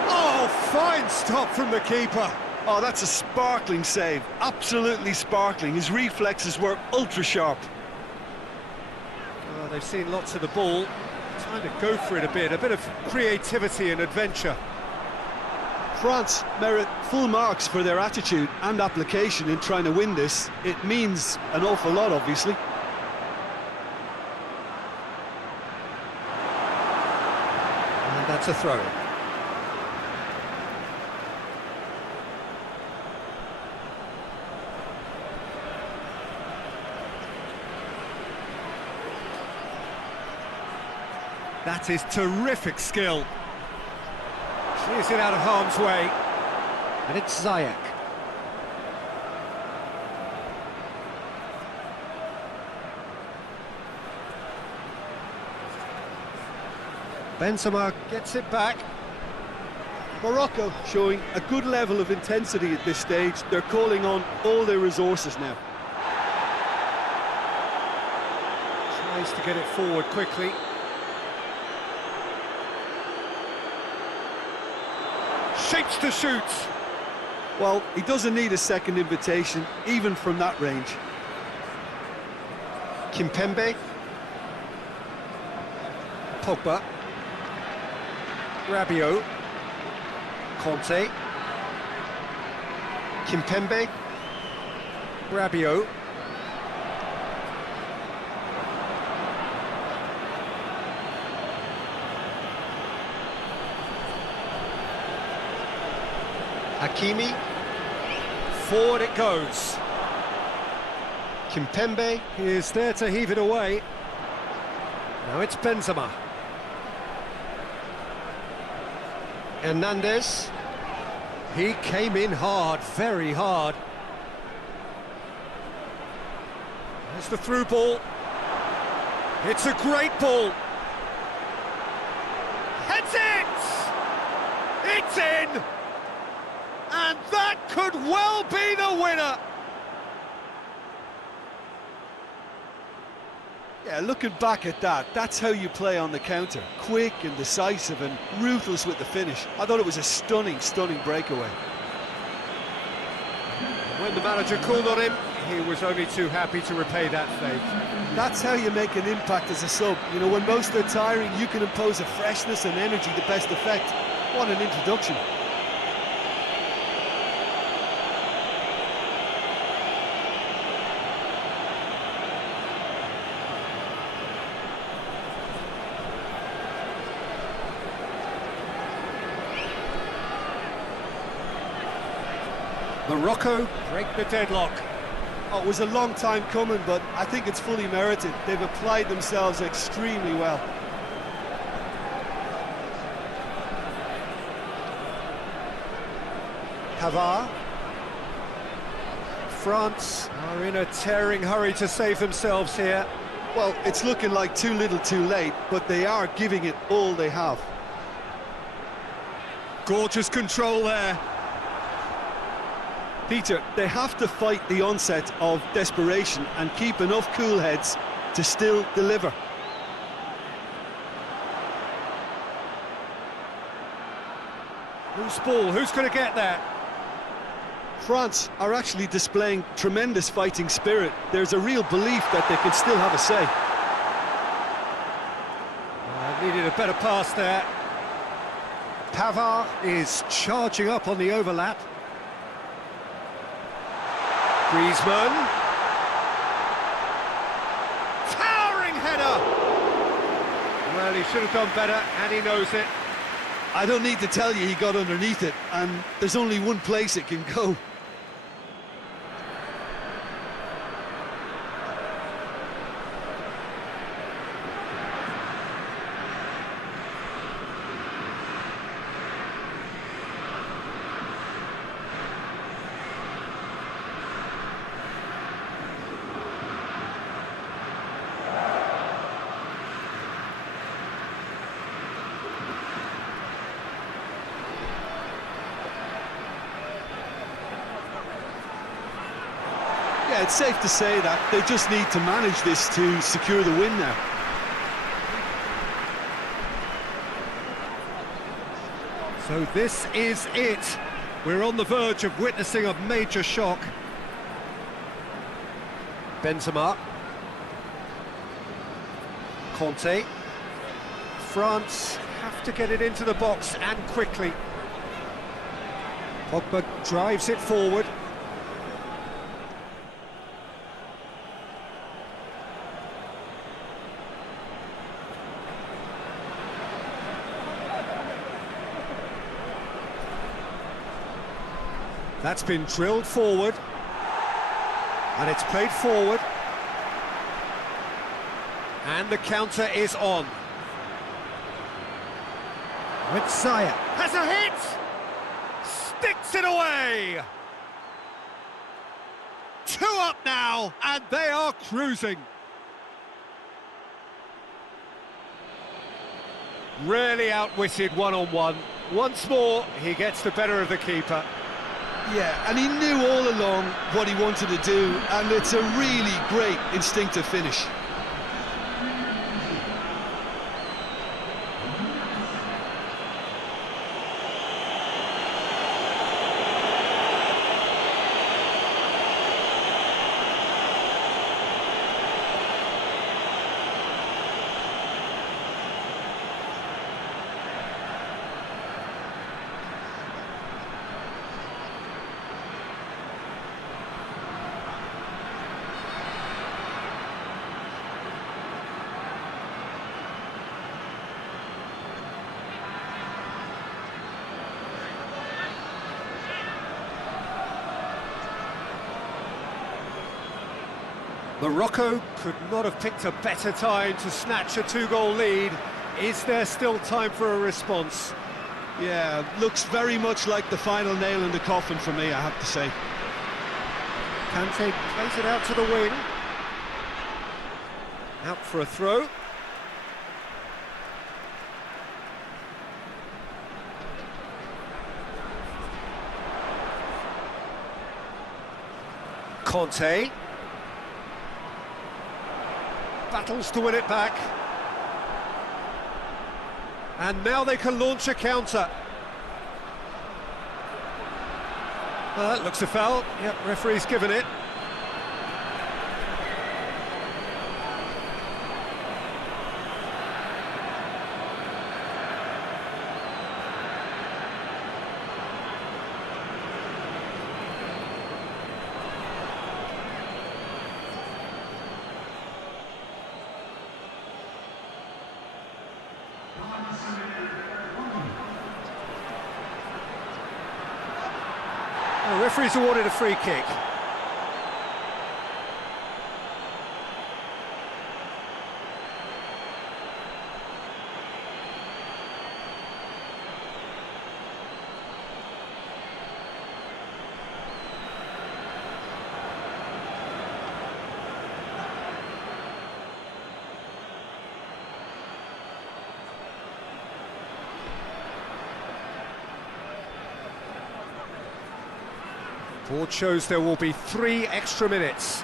Oh, fine stop from the keeper. Oh, that's a sparkling save, absolutely sparkling. His reflexes were ultra sharp. Oh, they've seen lots of the ball. Time to go for it a bit of creativity and adventure. France merit full marks for their attitude and application in trying to win this. It means an awful lot, obviously. And that's a throw. That is terrific skill. Clears it out of harm's way. And it's Ziyech. Benzema gets it back. Morocco showing a good level of intensity at this stage. They're calling on all their resources now. Tries to get it forward quickly. Shapes to shoot. Well, he doesn't need a second invitation, even from that range. Kimpembe. Pogba. Rabiot. Conte. Kimpembe. Rabiot. Hakimi, Forward it goes. Kimpembe, He is there to heave it away. Now it's Benzema. Hernandez, He came in hard, very hard. There's the through ball. It's a great ball. Heads it! It's in! And that could well be the winner! Yeah, looking back at that, that's how you play on the counter. Quick and decisive and ruthless with the finish. I thought it was a stunning, stunning breakaway. When the manager called on him, he was only too happy to repay that favour. That's how you make an impact as a sub. You know, when most are tiring, you can impose a freshness and energy to best effect. What an introduction. Morocco break the deadlock. Oh, it was a long time coming, but I think it's fully merited. They've applied themselves extremely well. Pavard, France are in a tearing hurry to save themselves here. Well, it's looking like too little too late, but they are giving it all they have. Gorgeous control there. Peter, they have to fight the onset of desperation and keep enough cool heads to still deliver. Loose ball, who's going to get that? France are actually displaying tremendous fighting spirit. There's a real belief that they can still have a say. Needed a better pass there. Pavard is charging up on the overlap. Griezmann. Towering header! Well, he should have done better, and he knows it. I don't need to tell you he got underneath it, and there's only one place it can go. Yeah, it's safe to say that they just need to manage this to secure the win now. So this is it. We're on the verge of witnessing a major shock. Benzema. Conte. France have to get it into the box and quickly. Pogba drives it forward. That's been drilled forward, and it's played forward, and the counter is on. Messiah has a hit, sticks it away. 2 up now, and they are cruising. Really outwitted one-on-one. Once more, he gets the better of the keeper. Yeah, and he knew all along what he wanted to do, and it's a really great instinctive finish. Morocco could not have picked a better time to snatch a two-goal lead. Is there still time for a response? Yeah, looks very much like the final nail in the coffin for me, I have to say. Kante plays it out to the wing. Out for a throw. Conte. Battles to win it back. And now they can launch a counter. Looks a foul. Yep, referee's given it. The referee's awarded a free kick. Board shows there will be 3 extra minutes.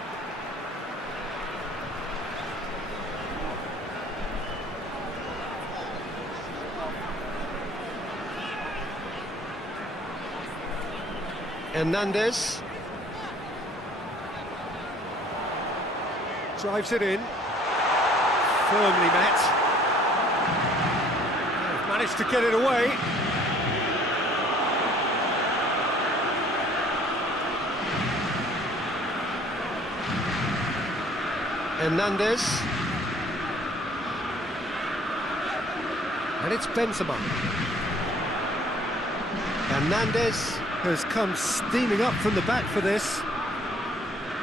Hernandez drives it in, firmly met. They've managed to get it away. Hernandez. And it's Benzema. Hernandez has come steaming up from the back for this.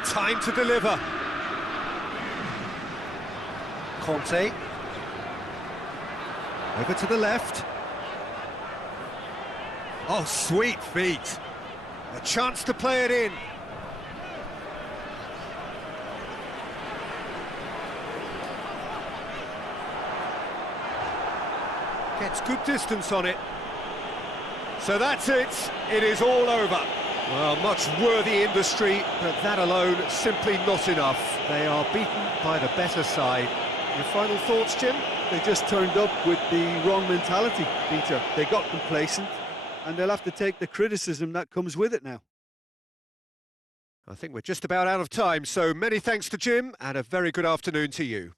Time to deliver. Conte. Over to the left. Oh, sweet feet. A chance to play it in. Gets good distance on it. So that's it. It is all over. Well, much worthy industry, but that alone simply not enough. They are beaten by the better side. Your final thoughts, Jim? They just turned up with the wrong mentality, Peter. They got complacent, and they'll have to take the criticism that comes with it now. I think we're just about out of time, so many thanks to Jim, and a very good afternoon to you.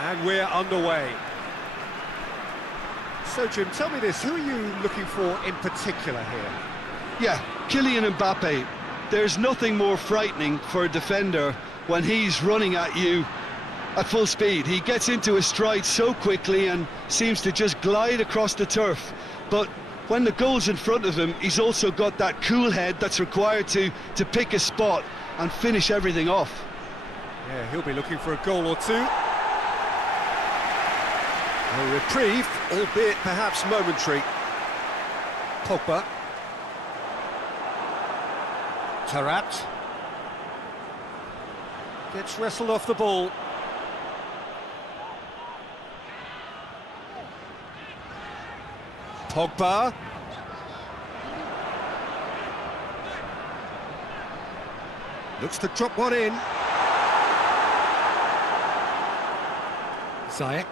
And we're underway. So, Jim, tell me this, who are you looking for in particular here? Yeah, Kylian Mbappe. There's nothing more frightening for a defender when he's running at you at full speed. He gets into his stride so quickly and seems to just glide across the turf. But when the goal's in front of him, he's also got that cool head that's required to pick a spot and finish everything off. Yeah, he'll be looking for a goal or two. A reprieve, albeit perhaps momentary. Pogba. Tarat. Gets wrestled off the ball. Pogba. Looks to drop one in. Ziyech.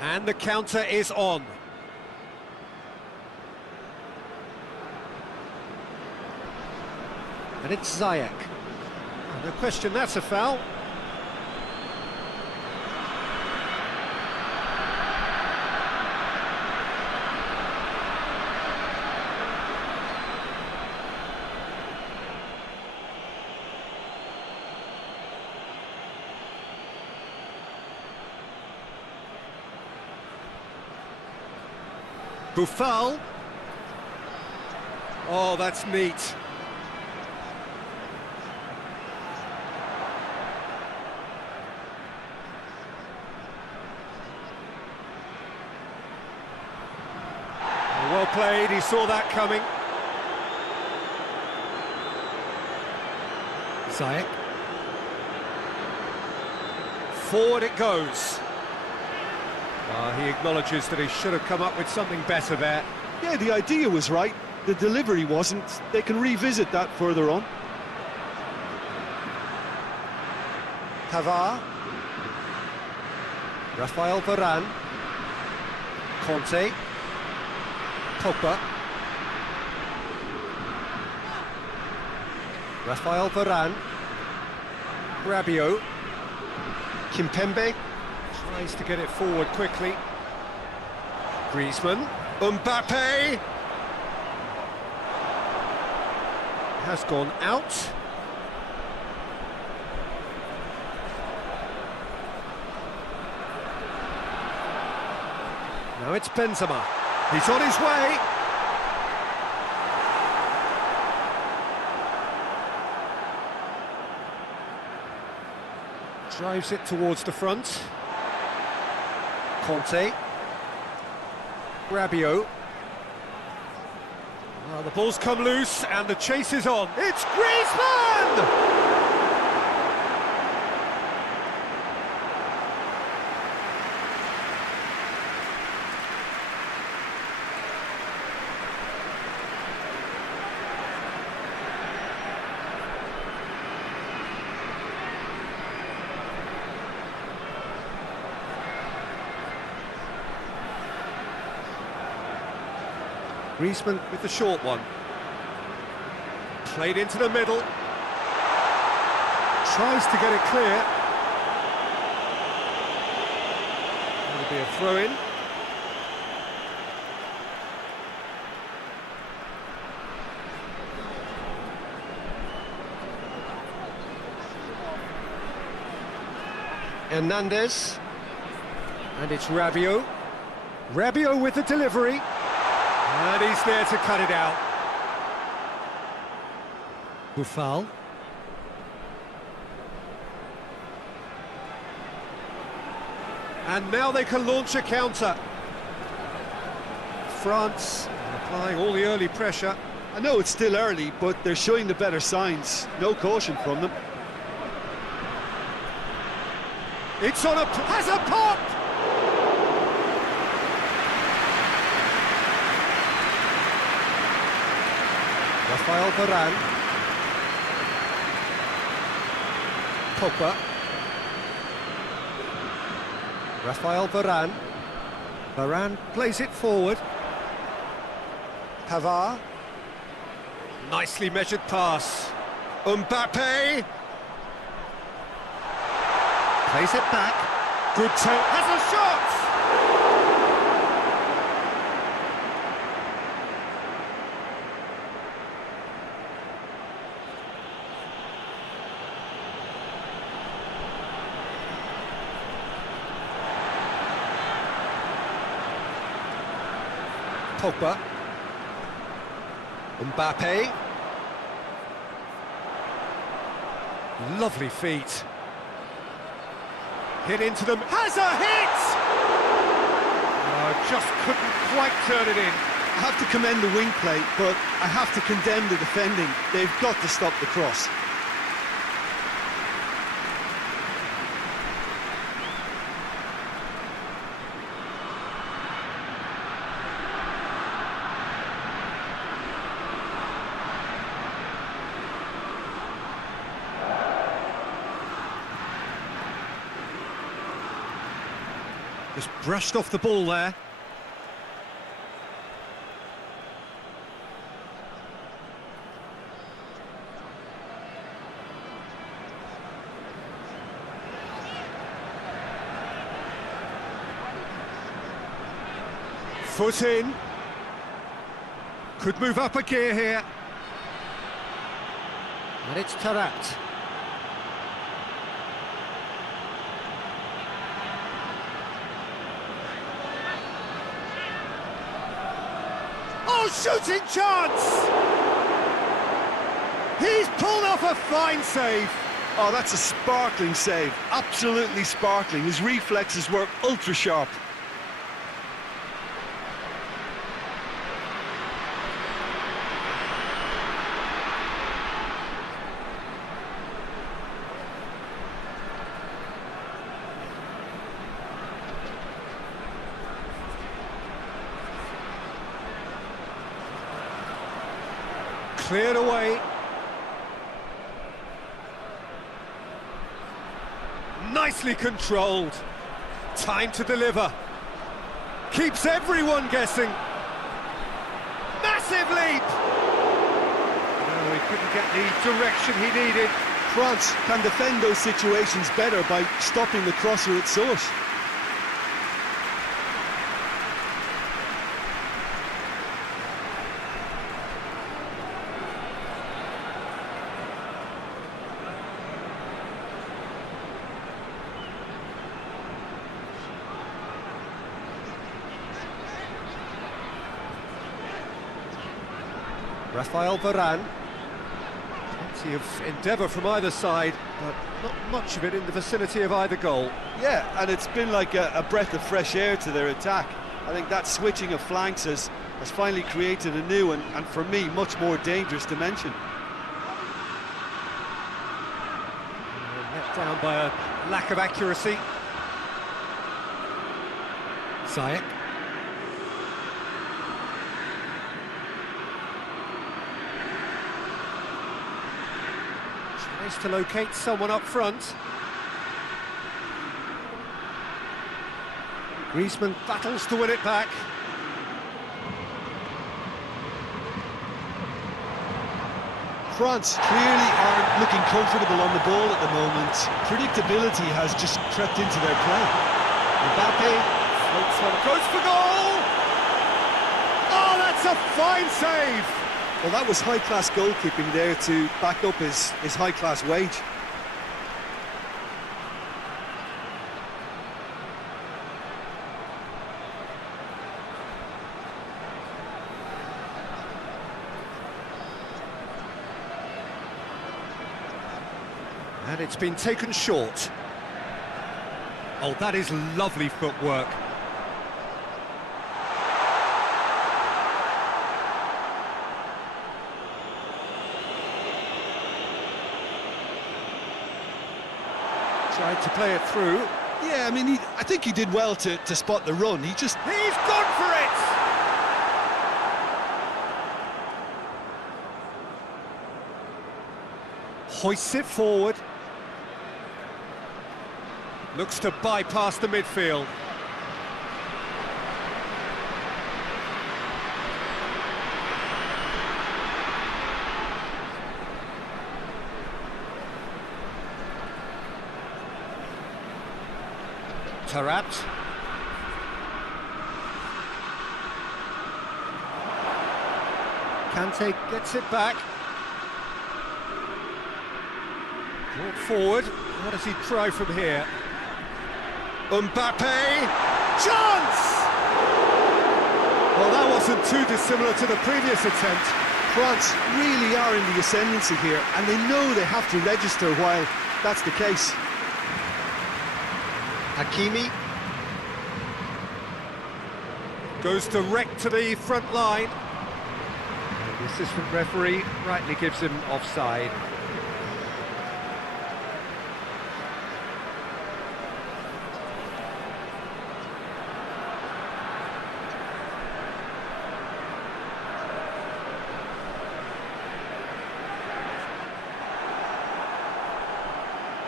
And the counter is on. And it's Ziyech. No question, that's a foul. Buffal. Oh, that's neat. Well played, he saw that coming. Ziyech. Forward it goes. He acknowledges that he should have come up with something better there. Yeah, the idea was right, the delivery wasn't. They can revisit that further on. Pavard. Rafael Varane. Conte. Pogba. Rafael Varane. Rabiot. Kimpembe. Tries to get it forward quickly. Griezmann. Mbappe. Has gone out. Now it's Benzema. He's on his way. Drives it towards the front. Conte. Rabiot. The ball's come loose and the chase is on. It's Griezmann! Griezmann with the short one. Played into the middle. Tries to get it clear. That'll be a throw-in. Hernandez. And it's Rabiot. Rabiot with the delivery. And he's there to cut it out. Buffal. And now they can launch a counter. France applying all the early pressure. I know it's still early, but they're showing the better signs. No caution from them. It's on has a pop! Rafael Varane. Pogba. Rafael Varane. Varane plays it forward. Pavard. Nicely measured pass. Mbappe. Plays it back. Good take. Has a shot! Pogba. Mbappe. Lovely feet. Hit into them. Has a hit! Just couldn't quite turn it in. I have to commend the wing play, but I have to condemn the defending. They've got to stop the cross. Just brushed off the ball there. Foot in. Could move up a gear here. And it's Tarat. Oh, shooting chance! He's pulled off a fine save. Oh, that's a sparkling save. Absolutely sparkling. His reflexes were ultra sharp. Cleared away. Nicely controlled. Time to deliver. Keeps everyone guessing. Massive leap! No, he couldn't get the direction he needed. France can defend those situations better by stopping the crosser at source. Rafael Varane. Plenty of endeavour from either side, but not much of it in the vicinity of either goal. Yeah, and it's been like a breath of fresh air to their attack. I think that switching of flanks has finally created a new and for me, much more dangerous dimension. Let down by a lack of accuracy. Ziyech. Tries to locate someone up front. Griezmann battles to win it back. France clearly aren't looking comfortable on the ball at the moment. Predictability has just crept into their play. Mbappe floats one, goes for goal! Oh, that's a fine save! Well, that was high-class goalkeeping there to back up his high-class wage. And it's been taken short. Oh, that is lovely footwork. Tried to play it through. Yeah, I mean, I think he did well to spot the run. He's gone for it! Hoists it forward. Looks to bypass the midfield. Taarabt. Kante gets it back. Brought forward. What does he try from here? Mbappe! Chance! Well, that wasn't too dissimilar to the previous attempt. France really are in the ascendancy here, and they know they have to register while that's the case. Hakimi. Goes direct to the front line. The assistant referee rightly gives him offside.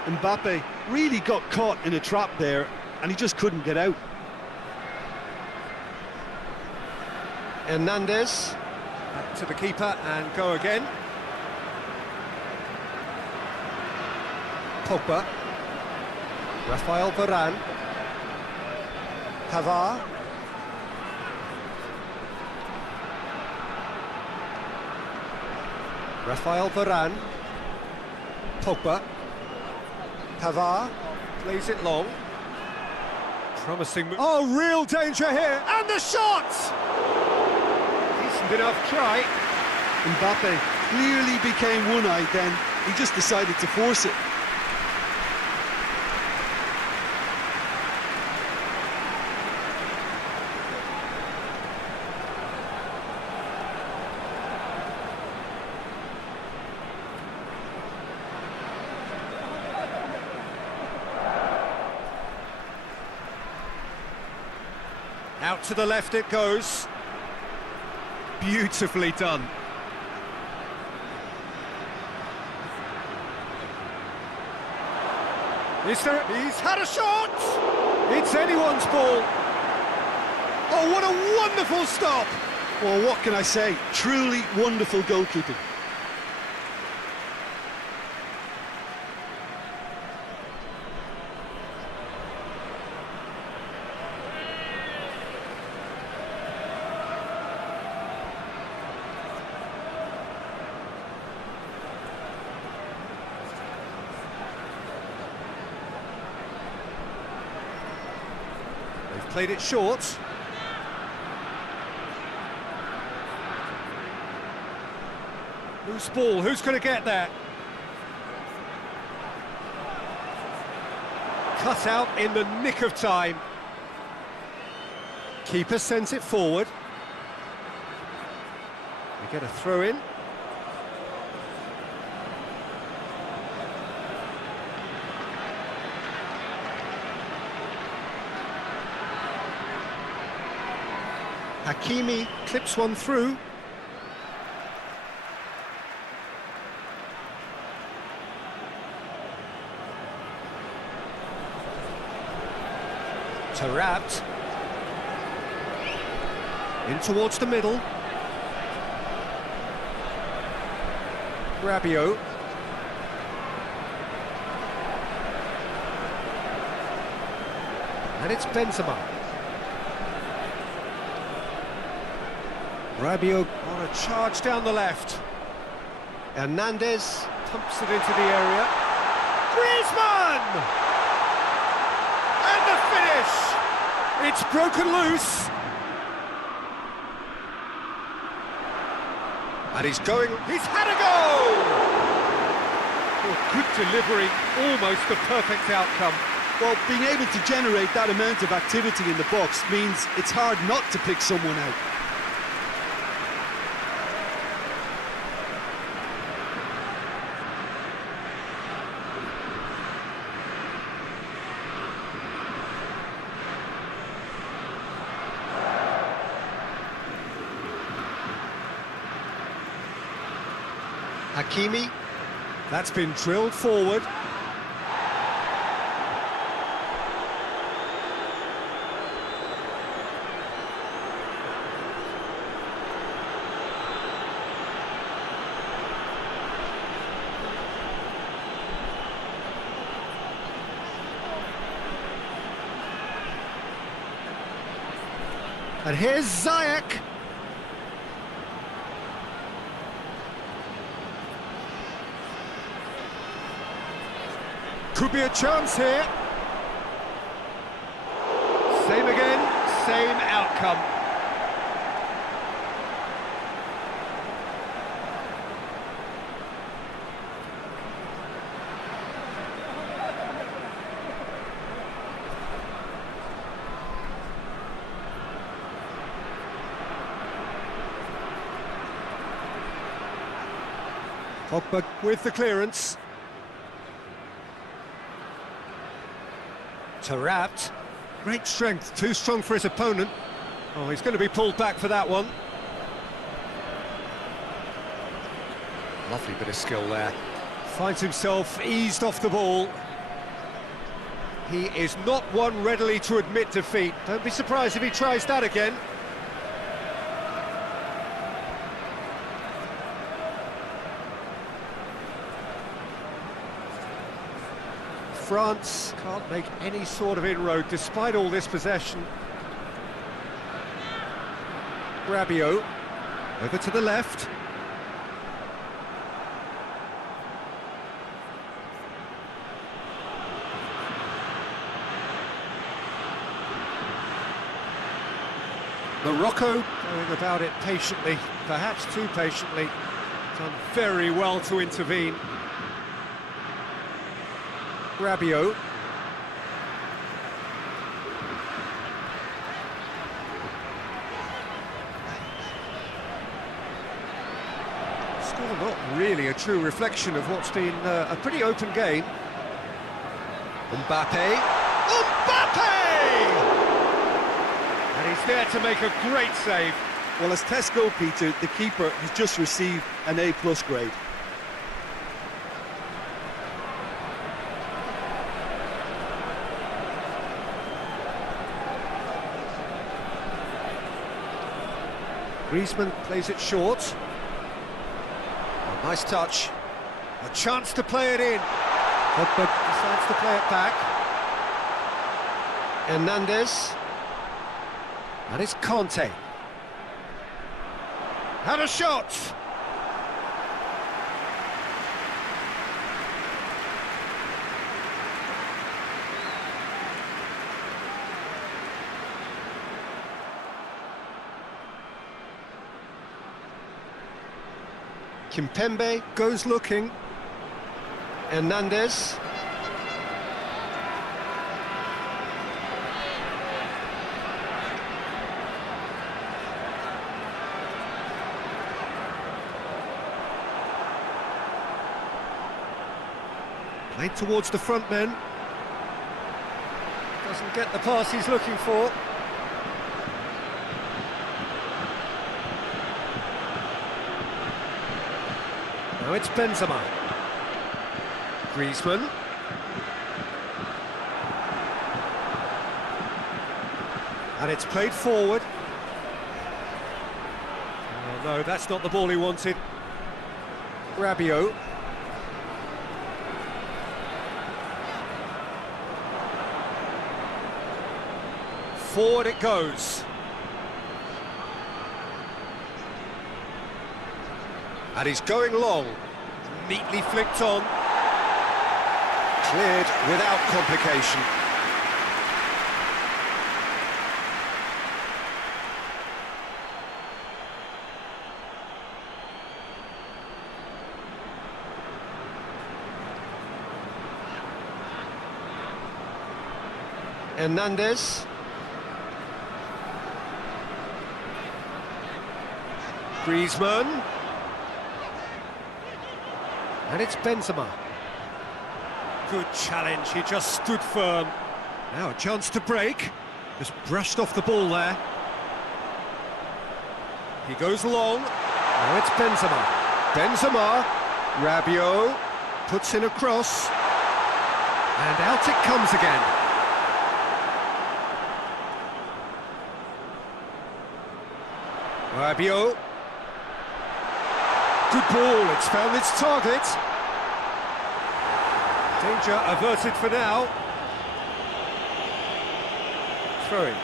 Mbappe really got caught in a trap there, and he just couldn't get out. Hernandez. Back to the keeper and go again. Pogba. Rafael Varane. Pavard. Rafael Varane. Pogba. Pavard plays it long. Promising move. Oh, real danger here. And the shot! Decent enough try. Mbappe clearly became one-eyed then. He just decided to force it. Out to the left it goes. Beautifully done. He's had a shot! It's anyone's ball. Oh, what a wonderful stop! Well, what can I say? Truly wonderful goalkeeping. They've played it short. Loose ball, who's going to get there? Cut out in the nick of time. Keeper sends it forward. We get a throw in. Hakimi clips one through. Taarabt. In towards the middle. Rabiot. And it's Benzema. Rabiot on a charge down the left. Hernandez pumps it into the area. Griezmann! And the finish! It's broken loose. And he's had a goal! Oh, good delivery, almost the perfect outcome. Well, being able to generate that amount of activity in the box means it's hard not to pick someone out. Hakimi. That's been drilled forward. And here's Ziyech. Could be a chance here. Same again, same outcome. Pogba with the clearance. Taarabt. Great strength, too strong for his opponent. Oh, he's going to be pulled back for that one. Lovely bit of skill there. Finds himself eased off the ball. He is not one readily to admit defeat. Don't be surprised if he tries that again. France can't make any sort of inroad despite all this possession. Rabiot, over to the left. Morocco going about it patiently, perhaps too patiently. Done very well to intervene. Rabiot. Still not really a true reflection of what's been a pretty open game. Mbappe. And he's there to make a great save. Well, as tests go, Peter, the keeper has just received an A+ grade. Griezmann plays it short. Oh, nice touch. A chance to play it in. Pogba decides to play it back. Hernandez. And it's Conte. Had a shot. Kimpembe goes looking. Hernandez. Played towards the front men. Doesn't get the pass he's looking for. Now it's Benzema. Griezmann. And it's played forward. Oh, no, that's not the ball he wanted. Rabiot. Forward it goes. And he's going long. Neatly flicked on. Cleared without complication. Hernandez. Griezmann. And it's Benzema. Good challenge, he just stood firm. Now a chance to break. Just brushed off the ball there. He goes long. Now it's Benzema. Benzema. Rabiot. Puts in a cross. And out it comes again. Rabiot. Good ball, it's found its target. Danger averted for now. Throwing.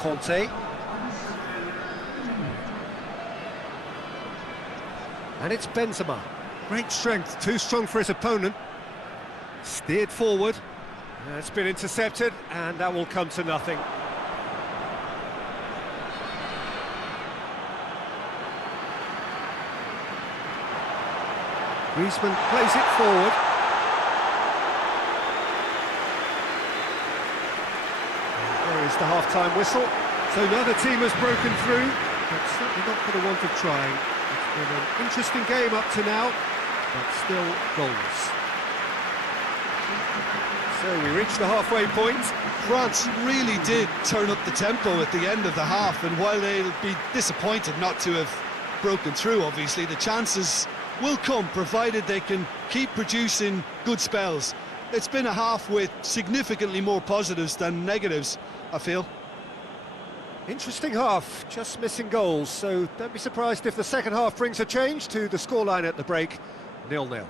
Conte. And it's Benzema. Great strength, too strong for his opponent. Steered forward. It's been intercepted, and that will come to nothing. Griezmann plays it forward. And there is the half-time whistle. So neither team has broken through, but certainly not for the want of trying. It's been an interesting game up to now, but still goalless. So we reach the halfway point. France really did turn up the tempo at the end of the half, and while they'll be disappointed not to have broken through, obviously, the chances will come, provided they can keep producing good spells. It's been a half with significantly more positives than negatives, I feel. Interesting half, just missing goals, so don't be surprised if the second half brings a change to the scoreline at the break, 0-0.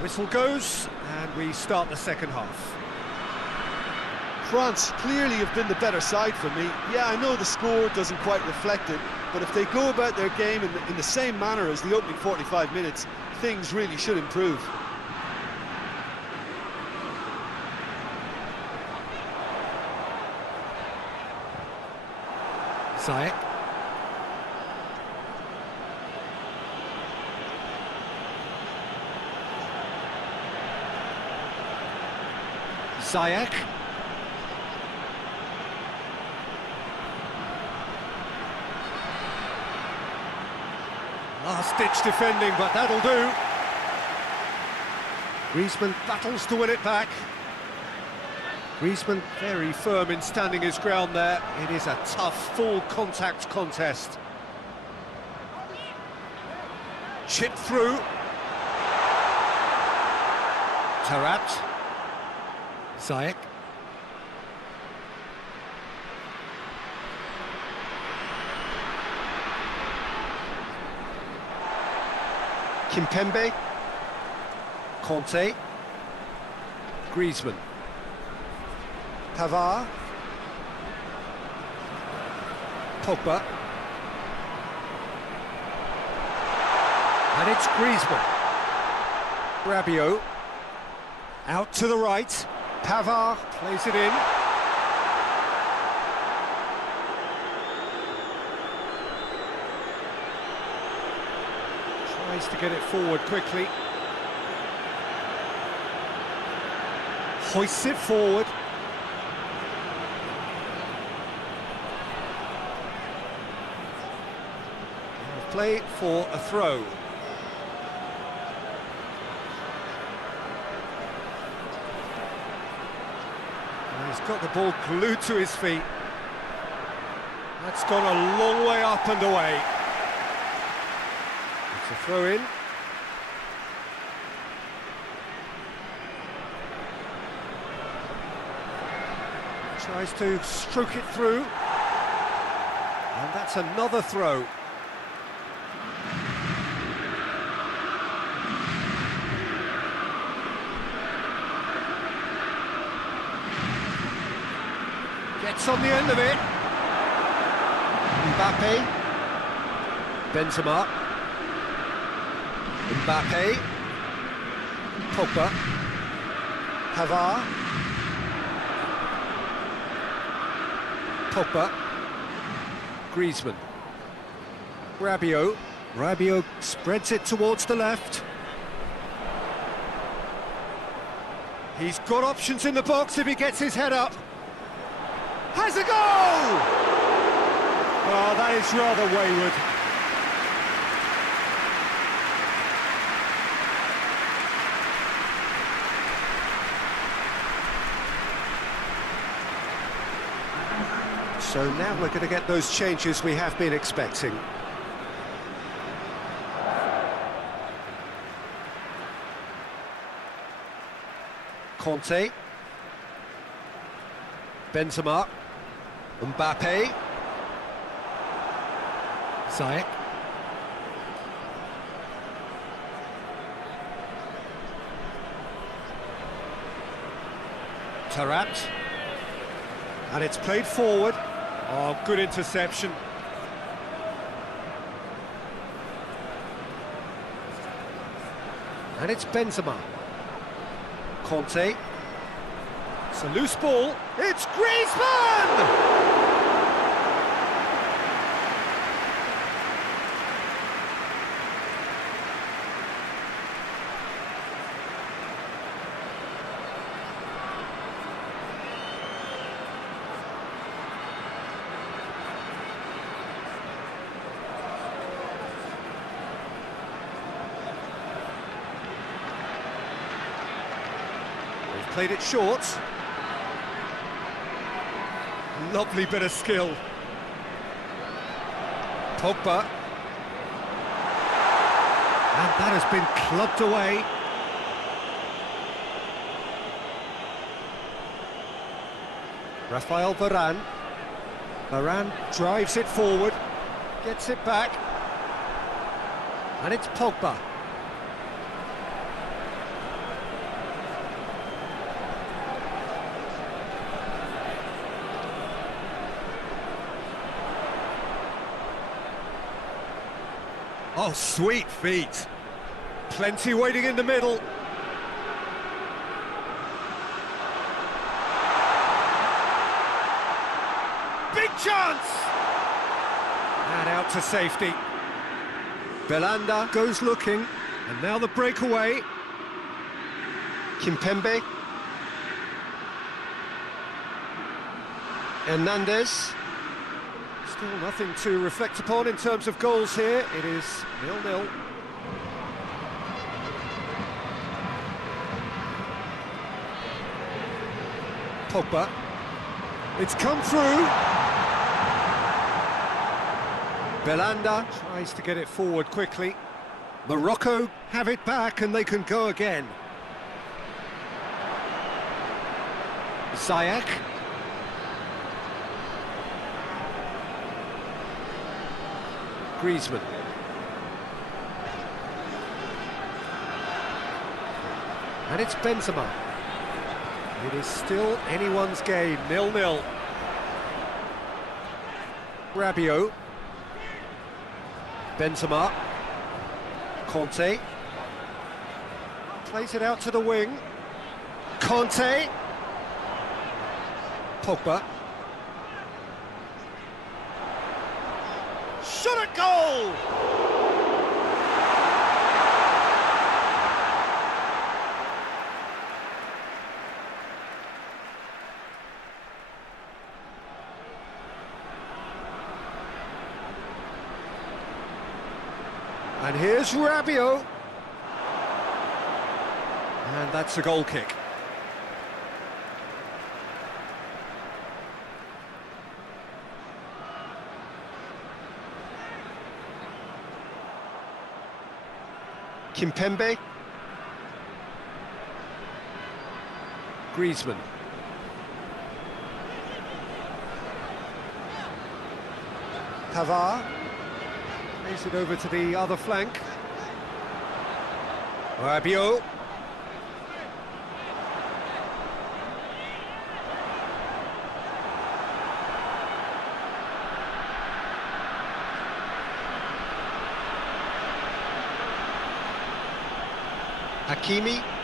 Whistle goes, and we start the second half. France clearly have been the better side for me. Yeah, I know the score doesn't quite reflect it, but if they go about their game in the same manner as the opening 45 minutes, things really should improve. Ziyech. Ziyech. Last-ditch defending, but that'll do. Griezmann battles to win it back. Griezmann very firm in standing his ground there. It is a tough, full-contact contest. Chip through. Tarat. Ziyech. Kimpembe. Conte. Griezmann. Pavard. Pogba. And it's Griezmann. Rabiot. Out to the right. Pavard plays it in. Tries to get it forward quickly. Hoists it forward. Play for a throw. And he's got the ball glued to his feet. That's gone a long way up and away. It's a throw in. Tries to stroke it through. And that's another throw. Gets on the end of it. Mbappe. Benzema. Mbappe. Pogba. Pavard. Pogba. Griezmann. Rabiot. Rabiot spreads it towards the left. He's got options in the box if he gets his head up. Has a goal! Oh, that is rather wayward. So now we're going to get those changes we have been expecting. Conte. Benzema. Mbappe. Ziyech. Tarat. And it's played forward. Oh, good interception. And it's Benzema. Conte. It's a loose ball. It's Griezmann! Played it short. Lovely bit of skill. Pogba. And that has been clubbed away. Rafael Varane. Varane drives it forward. Gets it back. And it's Pogba. Oh, sweet feet. Plenty waiting in the middle. Big chance! And out to safety. Belanda goes looking, and now the breakaway. Kimpembe. Hernandez. Still nothing to reflect upon in terms of goals here. It is 0-0. Pogba. It's come through. Belanda tries to get it forward quickly. Morocco have it back and they can go again. Ziyech. Griezmann. And it's Benzema. It is still anyone's game, 0-0. Rabiot. Benzema. Conte. Plays it out to the wing. Conte. Pogba. Shot at goal! And here's Rabiot. And that's a goal kick. Kimpembe. Griezmann. Pavard. Plays it over to the other flank. Rabiot. Hakimi.